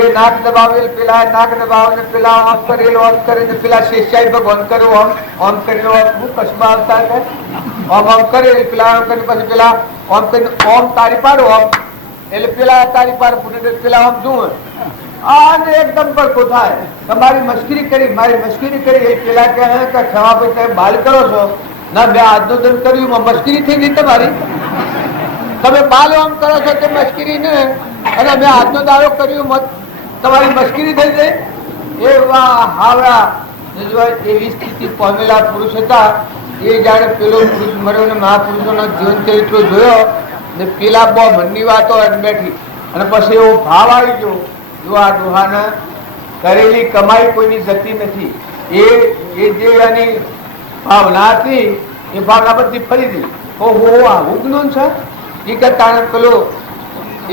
એ નાક દબાવેલ પેલા નાક દબાવે પેલા ઓમ કરેલ ઓમ કરીને પેલા શિષ્યાઈ ભગવાન કર્યો ઓમ કરીને હું કચ્છમાં આવતા છે ઓમ કરેલ પેલા ઓમ કરીને પછી પેલા ઓમ કરીને ઓમ તારી પાડો ઓમ એટલે પેલા તારી પાડ પૂછડ પેલા ઓમ જુએ આને એકદમ પડકો થાય તમારી મસ્કરી કરી મારી મસ્કરી કરી એ પેલા કહે કે ક્ષમા ભાઈ તમે બાલ કરો છો ના બે આજનો દંડ કર્યું મસ્કરી થઈ ગઈ તમારી તમે બાલ આમ કરો છો તે મસ્કરી ને અને મેં આજનો દાડો કર્યું તમારી મસ્કરી થઈ ગઈ. એવા હાવડા એવી સ્થિતિ પામેલા પુરુષ હતા. એ જાણે પેલો પુરુષ મર્યો ને મહાપુરુષોના જીવન ચરિત્રો જોયો ને પેલા બહુ મનની વાતો બેઠી અને પછી એવો ભાવ આવી ગયો જો આ ડોહાના કરેલી કમાઈ કોઈની જતી નથી. એ જે એની ભાવના હતી એ ભાવના બધી ફરી હતી. આવું જ્ઞાન છે એ કરતા પેલો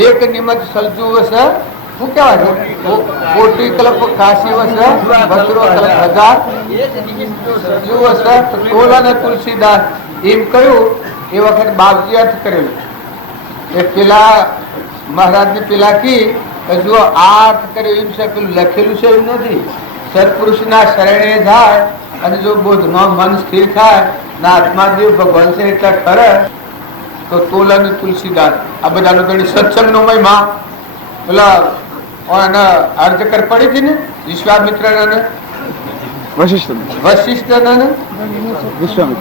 એક નિમજ સલજુ હશે શું કહેવાય છે કોટી કલ્પ કાશી હશે બસરો કલ્પ 1000 સલજુ હશે તોલ અને તુલસીદાસ એમ કહ્યું. એ વખત બાપજી અર્થ કરેલું એ પેલા મહારાજને પેલા કી જો આ અર્થ કર્યો એમ છે પેલું લખેલું છે એમ નથી. સત્પુરુષના શરણે થાય અને જો બોધમાં મન સ્થિર થાય ના આત્માદેવ ભગવાન છે એટલે ખરે તો તોલ અને તુલસીદાસ આ બધાનો ઘણી સત્સંગનો મહિમા પેલા અર્જકર પડી હતી ને વિશ્વામિત્ર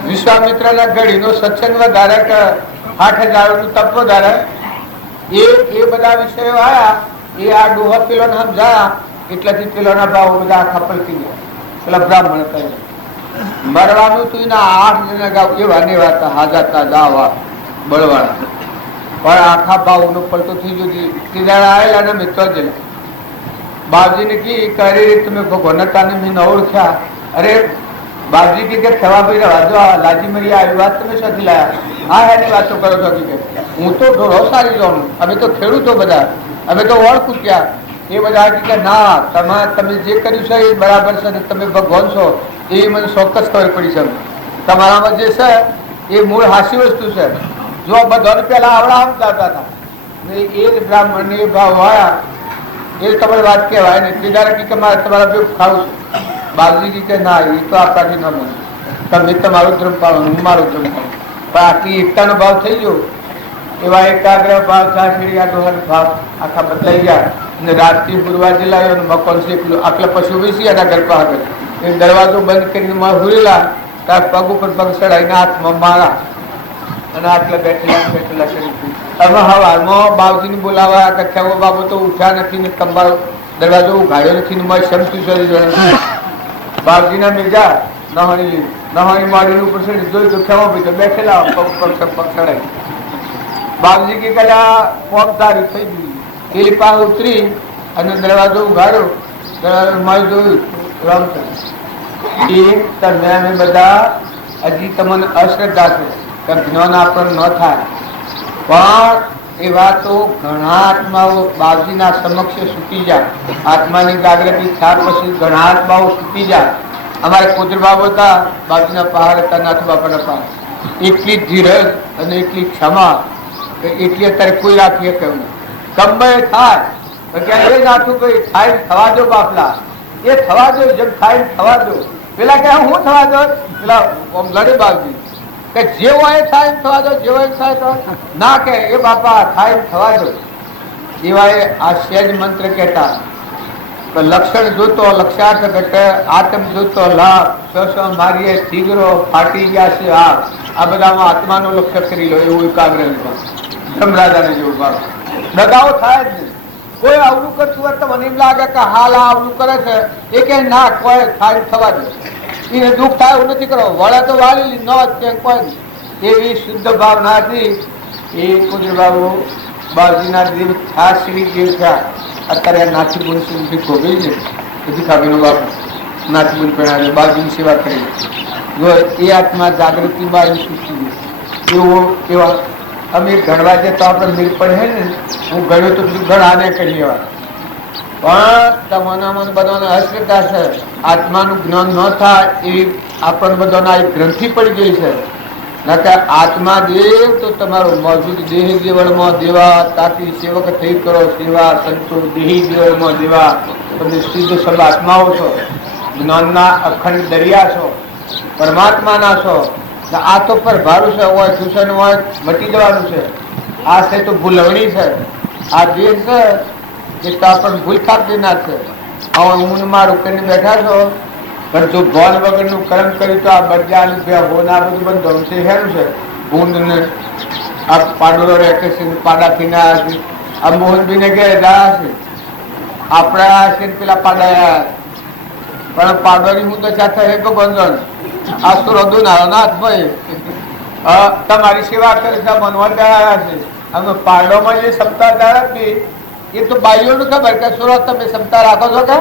વિશ્વામિત્ર ના ઘડીનો સત્સંગ વધારે 8000 નું તપ વધારે એ બધા વિષયો આવ્યા. એ આ ડોહા પેલો સમજાયા એટલાથી પેલોના ભાવ બધા આખા પલકી ગયા. પેલા બ્રાહ્મણ કહે મરવાનું તું એના 8 જણા ગાવ એવા ને વાત હાજાતા દાવા બળવાળા પણ આખા ભાવ નો પલટો થઈ ગયો. તીજાડા આવેલા ને મિત્ર જ બાપજીને કી કરી તમે ભગવાનતાને મેં ન ઓળખ્યા. અરે બાપજી કે થવા ભાઈ રાજો લાજી મરી આવી વાત તમે સાથી લાયા હા એની વાતો કરો છો કે હું તો ઢોળો સારી જાણું અમે તો ખેડૂતો બધા અમે તો ઓળખું ક્યાં એ બધા કે ના તમે જે કર્યું છે એ બરાબર છે ને તમે ભગવાન છો એ મને ચોક્કસ ખબર પડી છે. તમારામાં જે છે એ મૂળ હાસી વસ્તુ છે. જો બધાને પેલા આવડા સમજાવતા હતા એ જ બ્રાહ્મણ એ ભાવ વાળા એ તમારી વાત કહેવાય ને કેદાર કે મારે તમારા ભેગું ખાવું છે. બાપજી કે ના એ તો આપણાથી ન બને તમે તમારો ધર્મ પાડો હું મારો ધર્મ પાડો પણ આખી એકતાનો ભાવ થઈ ગયો. એવા એકાગ્ર ભાવ સાસડી ભાવ આખા બદલાઈ ગયા અને રાતથી ગુરવા જિલ્લા મકોન શેકલું આટલા પશુ બેસી એના ઘર પર આગળ એ દરવાજો બંધ કરીને હુરેલા તાર પગ ઉપર પગ ચડાવીને હાથમાં મારા અને આટલા બેઠેલા કરી હવે હવારમાં બાપજીને બોલાવા કચ્છાઓ બાબો તો ઉઠ્યા નથી ને કંબાળ દરવાજો ઉઘાડ્યો નથી ને મારે સમતું શરીર બાપજીના મેજા નહાણી માડીને ઉપર ચડી જોઈ તો ખેવા ભાઈ તો બેઠેલા પગ ચડાવી બાપજી કે કલા ફોર્મ તારી થઈ ગયું. પેલી પાસે ઉતરી અને દરવાજો ઉઘાડ્યો દરવાજો મારી જોયું રામચંદ્ર તમે અમે બધા હજી તમને અશ્રદ્ધા છે જ્ઞાન આપણને ન થાય પણ એ વાતો ઘણા આત્માઓ બાપજીના સમક્ષ સૂકી જાય. આત્માની જાગૃતિ થયા પછી ઘણા આત્માઓ સૂકી જાય. અમારે પુત્ર બાબુ હતા બાપજીના પહાડ હતા નાથ બાપાના પહાડ એટલી ધીરજ અને એટલી ક્ષમા એટલી અત્યારે કોઈ રાખીએ કેવું ગમે થાય એ નાથું કઈ થાય થવા દો બાપલા એ થવા દો જેમ થાય થવા દો. પેલા કે હું થવા દો પેલા લડે બાપજી કે જે હોય થાય થવા દો જે હોય થાય ના કે એ બાપા થાય થવા દો. એવા આ સહેજ મંત્ર કહેતા લક્ષણ જોતો લક્ષાર્થ ઘટ આત્મ જોતો લાભ સ મારીએ થીગરો ફાટી ગયા છે આ બધામાં આત્માનું લક્ષ્ય કરી લો એવું એકાગ્ર ધર્મરાજાને જેવું ભાવ દગાઓ થાય જ નહીં. કોઈ આવડું કરતું હોય તો મને એમ લાગે કે હાલ આ આવડું કરે છે એ કે ના કોઈ થાય થવા દે એને દુઃખ થાય એવું નથી કરો વળે તો વાળી ન કે કોઈ નહીં એવી શુદ્ધ ભાવના હતી. એ પૂજ્ય બાબુ બાજીના દેવ ખાસ શ્રી દેવ થયા. અત્યારે નાથી ગુણ સુધી ખોબી છે બધી ખાબીનો બાપુ નાથી ગુણ પહેરાવે બાજુની સેવા કરી જો એ આત્મા જાગૃતિ બાજુ શીખી એવો એવા અમે ગણવા છે તો આપણે મેળ પડે ને હું ગણ્યો તો બધું ગણાને કરી લેવા પણ તમારામાં બધાને અશ્રદ્ધા છે. આત્માનું જ્ઞાન ન થાય એવી આપણને બધાના એક ગ્રંથિ પડી ગઈ છે. નકર આત્મા દેવ તો તમારો મોજૂદ દેહ દેવળમાં દેવા તાકી સેવક થઈ કરો સેવા સંતો દેહી દેવળમાં દેવા તમે શુદ્ધ સબ આત્માઓ છો જ્ઞાનના અખંડ દરિયા છો પરમાત્માના છો. આ તો પર ભરોસો હોય દૂષણ હોય મટી જવાનું છે. આ છે તો ભૂલવણી છે. આ દેહ છે એ તો આપણને ભૂલ ખાપી નાખશે. હવે ઊન મારું કરીને બેઠા છો પણ જો ભોન વગરનું કર્મ કર્યું તો આ બજાર હોના બધું બંધ છે. હેરું છે ઊંડ ને આ પાડોળો રહે છે પાડાથી ના હશે આ મોહનભાઈ ને ઘેર ગયા છે આપણા છે પેલા પાડાયા પણ પાડોળી હું તો સાથે હે બંધન આ સુરદુ નારાયણ ભાઈ તમારી સેવા કરે છે મનવા ગયા છે. અમે પાડોમાં જે ક્ષમતા ધરાવી એ તો બાઈઓને ખબર કે સુરત તમે ક્ષમતા રાખો છો કે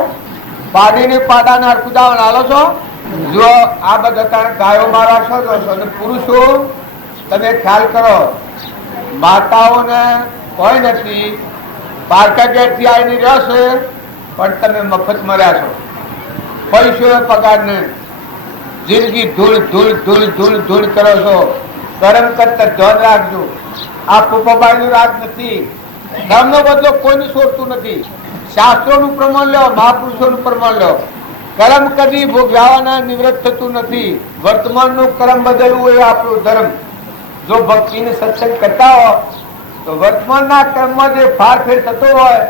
પાડીને પાડાના કુદાવણ હાલો છો. જો આ બધા ગાયો મારવા છો અને પુરુષો તમે ખ્યાલ કરો માતાઓને કોઈ નથી પારકા ગેટથી આવીને રહ્યો છે પણ તમે મફત મર્યા છો. પૈસો પગાર ને જિંદગી ધૂળ ધૂળ ધૂળ ધૂળ ધૂળ કરો છો. કર્મ કરતા ધ્યાન રાખજો. આ પોપાબાઈનું રાજ નથી. ધર્મનો બદલો કોઈને છોડતું નથી. શાસ્ત્રોનું પ્રમાણ લો મહાપુરુષોનું પ્રમાણ લો. કર્મ કદી ભોગવવાના નિવૃત્ત થતું નથી. વર્તમાનનું કર્મ બદલવું એ આપણું ધર્મ. જો ભક્તિને સત્સંગ કરતા હો તો વર્તમાનના કર્મમાં જે ફારફેર થતો હોય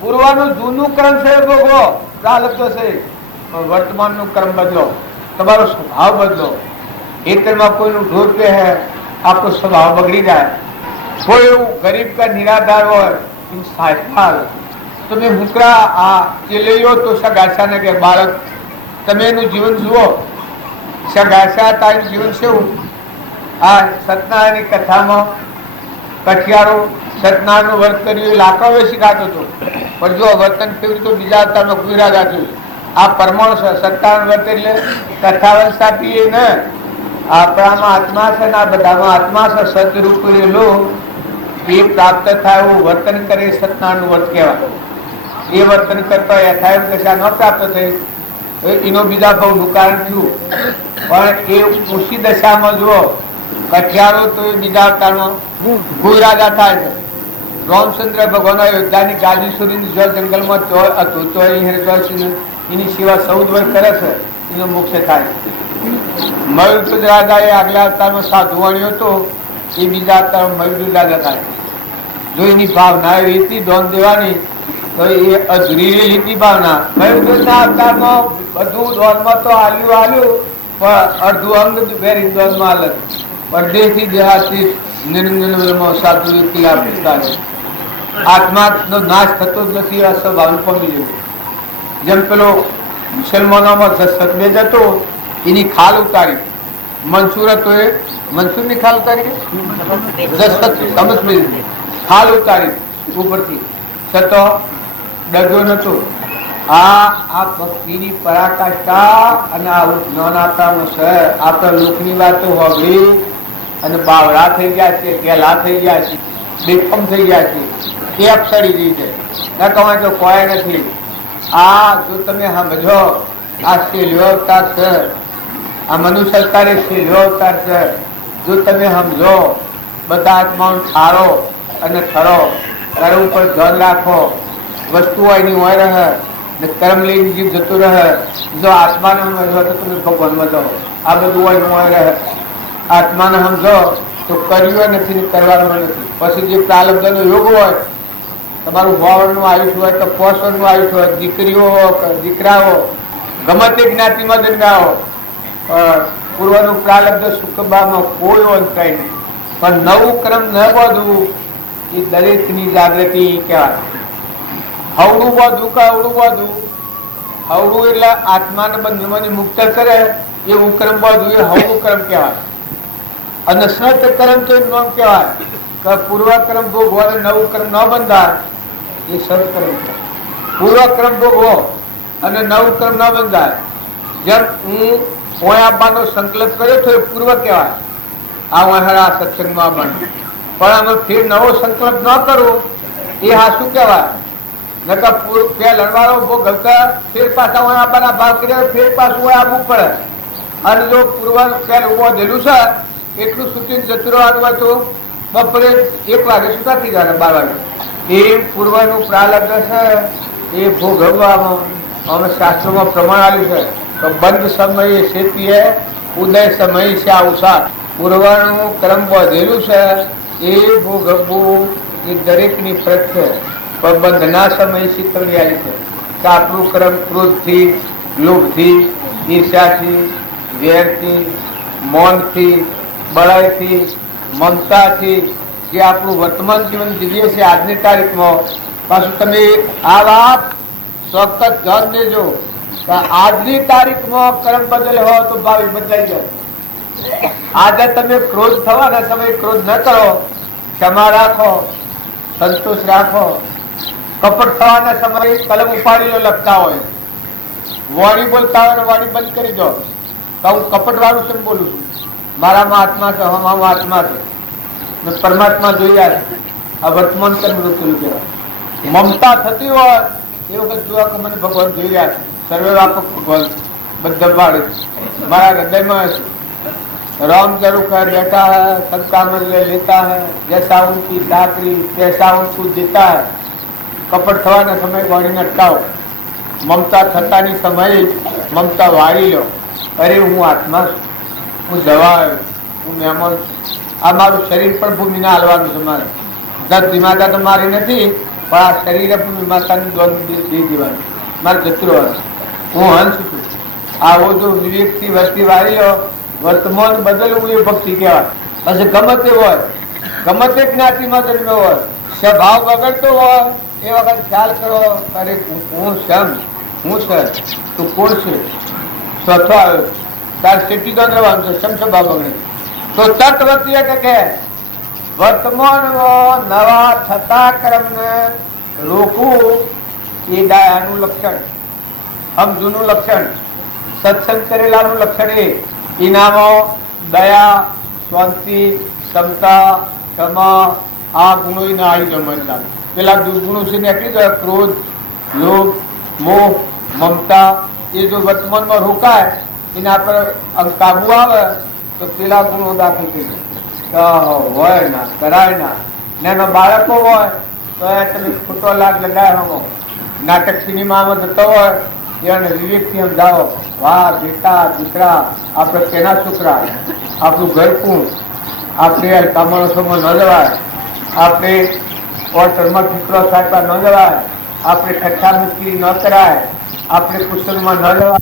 પૂર્વનું જૂનું કર્મ છે ભોગવો ચાલતો છે વર્તમાનનું કર્મ બદલો તમારો સ્વભાવ બદલો. ખેતરમાં કોઈનું ઢોર પે હે આપણો સ્વભાવ બગડી જાય. કોઈ એવું ગરીબ કા નિરાધાર હોય સાહેબ તમે મુકરા આ ચેલેયો તો સગાસા ને કે બાળક તમે એનું જીવન જુઓ. સગાસા તારું જીવન શું આ સતનારાયણની કથામાં કઠિયારો સતનારાયણનું વર્ત કર્યું લાખો શીખાતો હતો પણ જો વર્તન કર્યું તો બીજા અવતારમાં કુરા ગાતું. આ પરમાણ છે સત્તાવન વર્ત એટલે કથાવંશ આપીએ ને આપણામાં આત્મા છે ને આ બધામાં આત્મા છે સતરૂપ રહેલું એ પ્રાપ્ત થાય એવું વર્તન કરે સત્યનારાયણનું વર્ત કહેવાય. એ વર્તન કરતા યથાર્થ દશા ન પ્રાપ્ત થઈ એનો બીજા ભાવનું કારણ થયું. પણ એ ઊંચી દશામાં જુઓ કઠિયારો તો એ બીજા અવતારમાં ભૂ રાજા થાય છે. રામચંદ્ર ભગવાન અયોધ્યાની ગાદીસુરીની જો જંગલમાં ચોર હતું તો એની સેવા 14 વર્ષ કરે છે એનો મોક્ષ થાય. મયુરધ્વજ રાજા એ આગલા અવતારમાં સાધુવાણીઓ હતો એ બીજા અવતારમાં મયુરધ્વજ રાજા થાય. જો એની ભાવના એવી હતી દોન દેવાની તો એ અધૂરી લીધી ભાવના. મયુરધ્વજના અવતારમાં બધું દોનમાં તો આલ્યું પણ અડધું અંગ વેરી દોનમાં હાલત પરદેશી દેહાતી નિરંજનમાં સાધુ આત્માનો નાશ થતો જ નથી. આ સ્વભાવ પામી જવું. જેમ પેલો મુસલમાનોમાં સતમે જતો એની ખાલ ઉતારી મનસૂર હતો એ મનસૂરની ખાલ ઉતારી ખાલ ઉતારી ઉપરથી છતો ડગ્યો નતો. આ ભક્તિની પરાકાષ્ઠા અને આવું જ્ઞાન આપવાનું છે. આપણા લોકની વાતો હોગળી અને બાવળા થઈ ગયા છે ગેલા થઈ ગયા છે બેફમ થઈ ગયા છે એ અપસડી રહી છે ન કમાય તો કોઈ નથી. આ જો તમે સમજો આ શેલ્યો અવતાર છે આ મનુષ્ય અવતાર એ શેલ્યો અવતાર છે. જો તમે સમજો બધા આત્માઓ ઠારો અને ઠરો કર્મ ઉપર ધ્યાન રાખો વસ્તુઓ એની હોય રહે ને કર્મ લઈને જીવ જતો રહે. જો આત્માને સમજો તો તમે ભગવાનમાં જાઓ. આ બધું હોય રહે. આત્માને સમજો તો કર્યું નથી ને કરવાનું નથી. પછી જે પ્રાલબ્ધનો યોગ હોય તમારું 100 વર્ષનું આયુષ્ય હોય તો 5 વર્ષનું આયુષ્ય હોય, દીકરીઓ દીકરાઓ ગમે તે જ્ઞાતિમાં જન્મ્યા હો, પૂર્વનું પ્રારબ્ધ સુખબામાં કોઈ અંતરાય નહીં. પણ નવું ક્રમ ન બધું એ દરેકની જાગૃતિ કહેવાય. હવડું બધું કે અવડું બધું, હવડું એટલે આત્માને બંધનમાંથી મુક્ત કરે એવું ક્રમ બધું એ હવડું ક્રમ કહેવાય. અને સત કર્મ તો એનું નામ કહેવાય કે પૂર્વક્રમ ભોગવો અને નવું કર્મ ન બંધાય એ સત્કર્મ છે. પૂર્વક્રમ ભોગવો અને નવું કર્મ ન બંધાય. જેમ હું ઓય આપવાનો સંકલ્પ કર્યો તો એ પૂર્વ કહેવાય, આ વહારા સત્સંગમાં આવવાનું. પણ અમે ફેર નવો સંકલ્પ ન કરું એ હા શું કહેવાય? નકર પેલા લડવાનો ભોગવતા ફેર પાછા ઓય આપવાના ભાવ કર્યા ફેર પાછું ઓય આપવું પડે. અને જો પૂર્વ પેલ ઉભો દેલું છે એટલું સૂચિને જતું રહેવાનું હોય તો બપોરે 1 વાગે સુધા થઈ જાય 12 વાગે. એ પૂર્વનું પ્રારબ્ધ છે એ ભોગવવામાં અમે શાસ્ત્રોમાં પ્રમાણ આવ્યું છે કે બંધ સમયે શેતીએ ઉદય સમય છે અવસાદ. પૂર્વનું ક્રમ વધેલું છે એ ભોગવવું એ દરેકની ફરજ છે. પણ બંધના સમય શીતળની આવી છે કે આપણું ક્રમ ક્રોધથી, લોભથી, ઈર્ષ્યાથી, વેરથી, મૌનથી, બળાઈથી, મમતાથી જે આપણું વર્તમાન જીવન જીવીએ છીએ આજની તારીખમાં. પાછું તમે આ વાત ચોક્કસ ધ્યાન દેજો કે આજની તારીખમાં કર્મ બદલ હોય તો ભાવિ બદલાઈ જાય. આજે તમે ક્રોધ થવાના સમયે ક્રોધ ન કરો, ક્ષમા રાખો, સંતોષ રાખો. કપટ થવાના સમયે કલમ ઉપાડી લો, લખતા હોય વાણી બોલતા હોય વાણી બંધ કરી દો. તો હું કપટ વાળું છે બોલું છું, મારામાં આત્મા છે, હમામાં આત્મા છે, પરમાત્મા જોયા આ વર્તમાન કર્મ મૃત્યુ કહેવાય. મમતા થતી હોય એ વખત જોવા કે મને ભગવાન જોઈ રહ્યા છે, સર્વે વ્યાપક ભગવાન બધા પાડે મારા હૃદયમાં राम जरूर कर बैठा है, सबका मन ले लेता है, जैसा उनकी दातरी तैसा उनको देता है. कपट थवाना समय वाणी अटकाओ, ममता थतानी समये ममता वाળી લો. અરે હું આત્મા છું, હું જવા હું મહેમાન, આ મારું શરીર પણ ભૂમિના હાલવાનું છે. મારે દસ માતા તો મારી નથી, પણ આ શરીરે ભૂમિ માતાની દોન દઈ દેવાનું, મારે જતું રહેવાનું. હું હંસ છું. આવો જો વિવેકથી વસ્તી વાળી લો, વર્તમાન બદલવું એ ભક્તિ કહેવાય. પછી ગમે તે હોય, ગમે તે જ્ઞાતિમાં જન્મ્યો હોય, સ્વભાવ બગડતો હોય એ વખત ખ્યાલ કરો, અરે હું શમ, હું છે, તું કોણ છે? સ્વતો આવ્યો તાર સેટી દોન રહેવાનું છે. શમ સ્વભાવ બગડે તો તત્વતી કે વર્તમાનમાં નવા થતા કર્મને રોકવું એ ડાયાનું લક્ષણ, સમજૂનું લક્ષણ, સત્સંગ કરેલાનું લક્ષણ. એ ઇનામો દયા, શાંતિ, ક્ષમતા, ક્ષમા આ ગુણો એના આવી જમા. પેલા દુર્ગુણો છે નીકળી જાય, ક્રોધ, લોભ, મોહ, મમતા. એ જો વર્તમાનમાં રોકાય એના પર કાબુ આવે તો પેલા ગુણો દાખલ થઈ જાય. હોય ના કરાય ના. નાના બાળકો હોય તો તમે ખોટો લાગ લગાડવાનો. નાટક સિનેમામાં જતો હોય એને વિવેકથી સમજાવો, વાહ બેટા દીકરા આપણે કેના છોકરા, આપણું ઘર કોણ, આપણે કામણસોમાં ન જવાય, આપણે હોટલમાં ઠીકરો સાચવા ન જવાય, આપણે ઠઠ્ઠા મુશ્કેલી ન કરાય, આપણે કુશલમાં ન જવાય.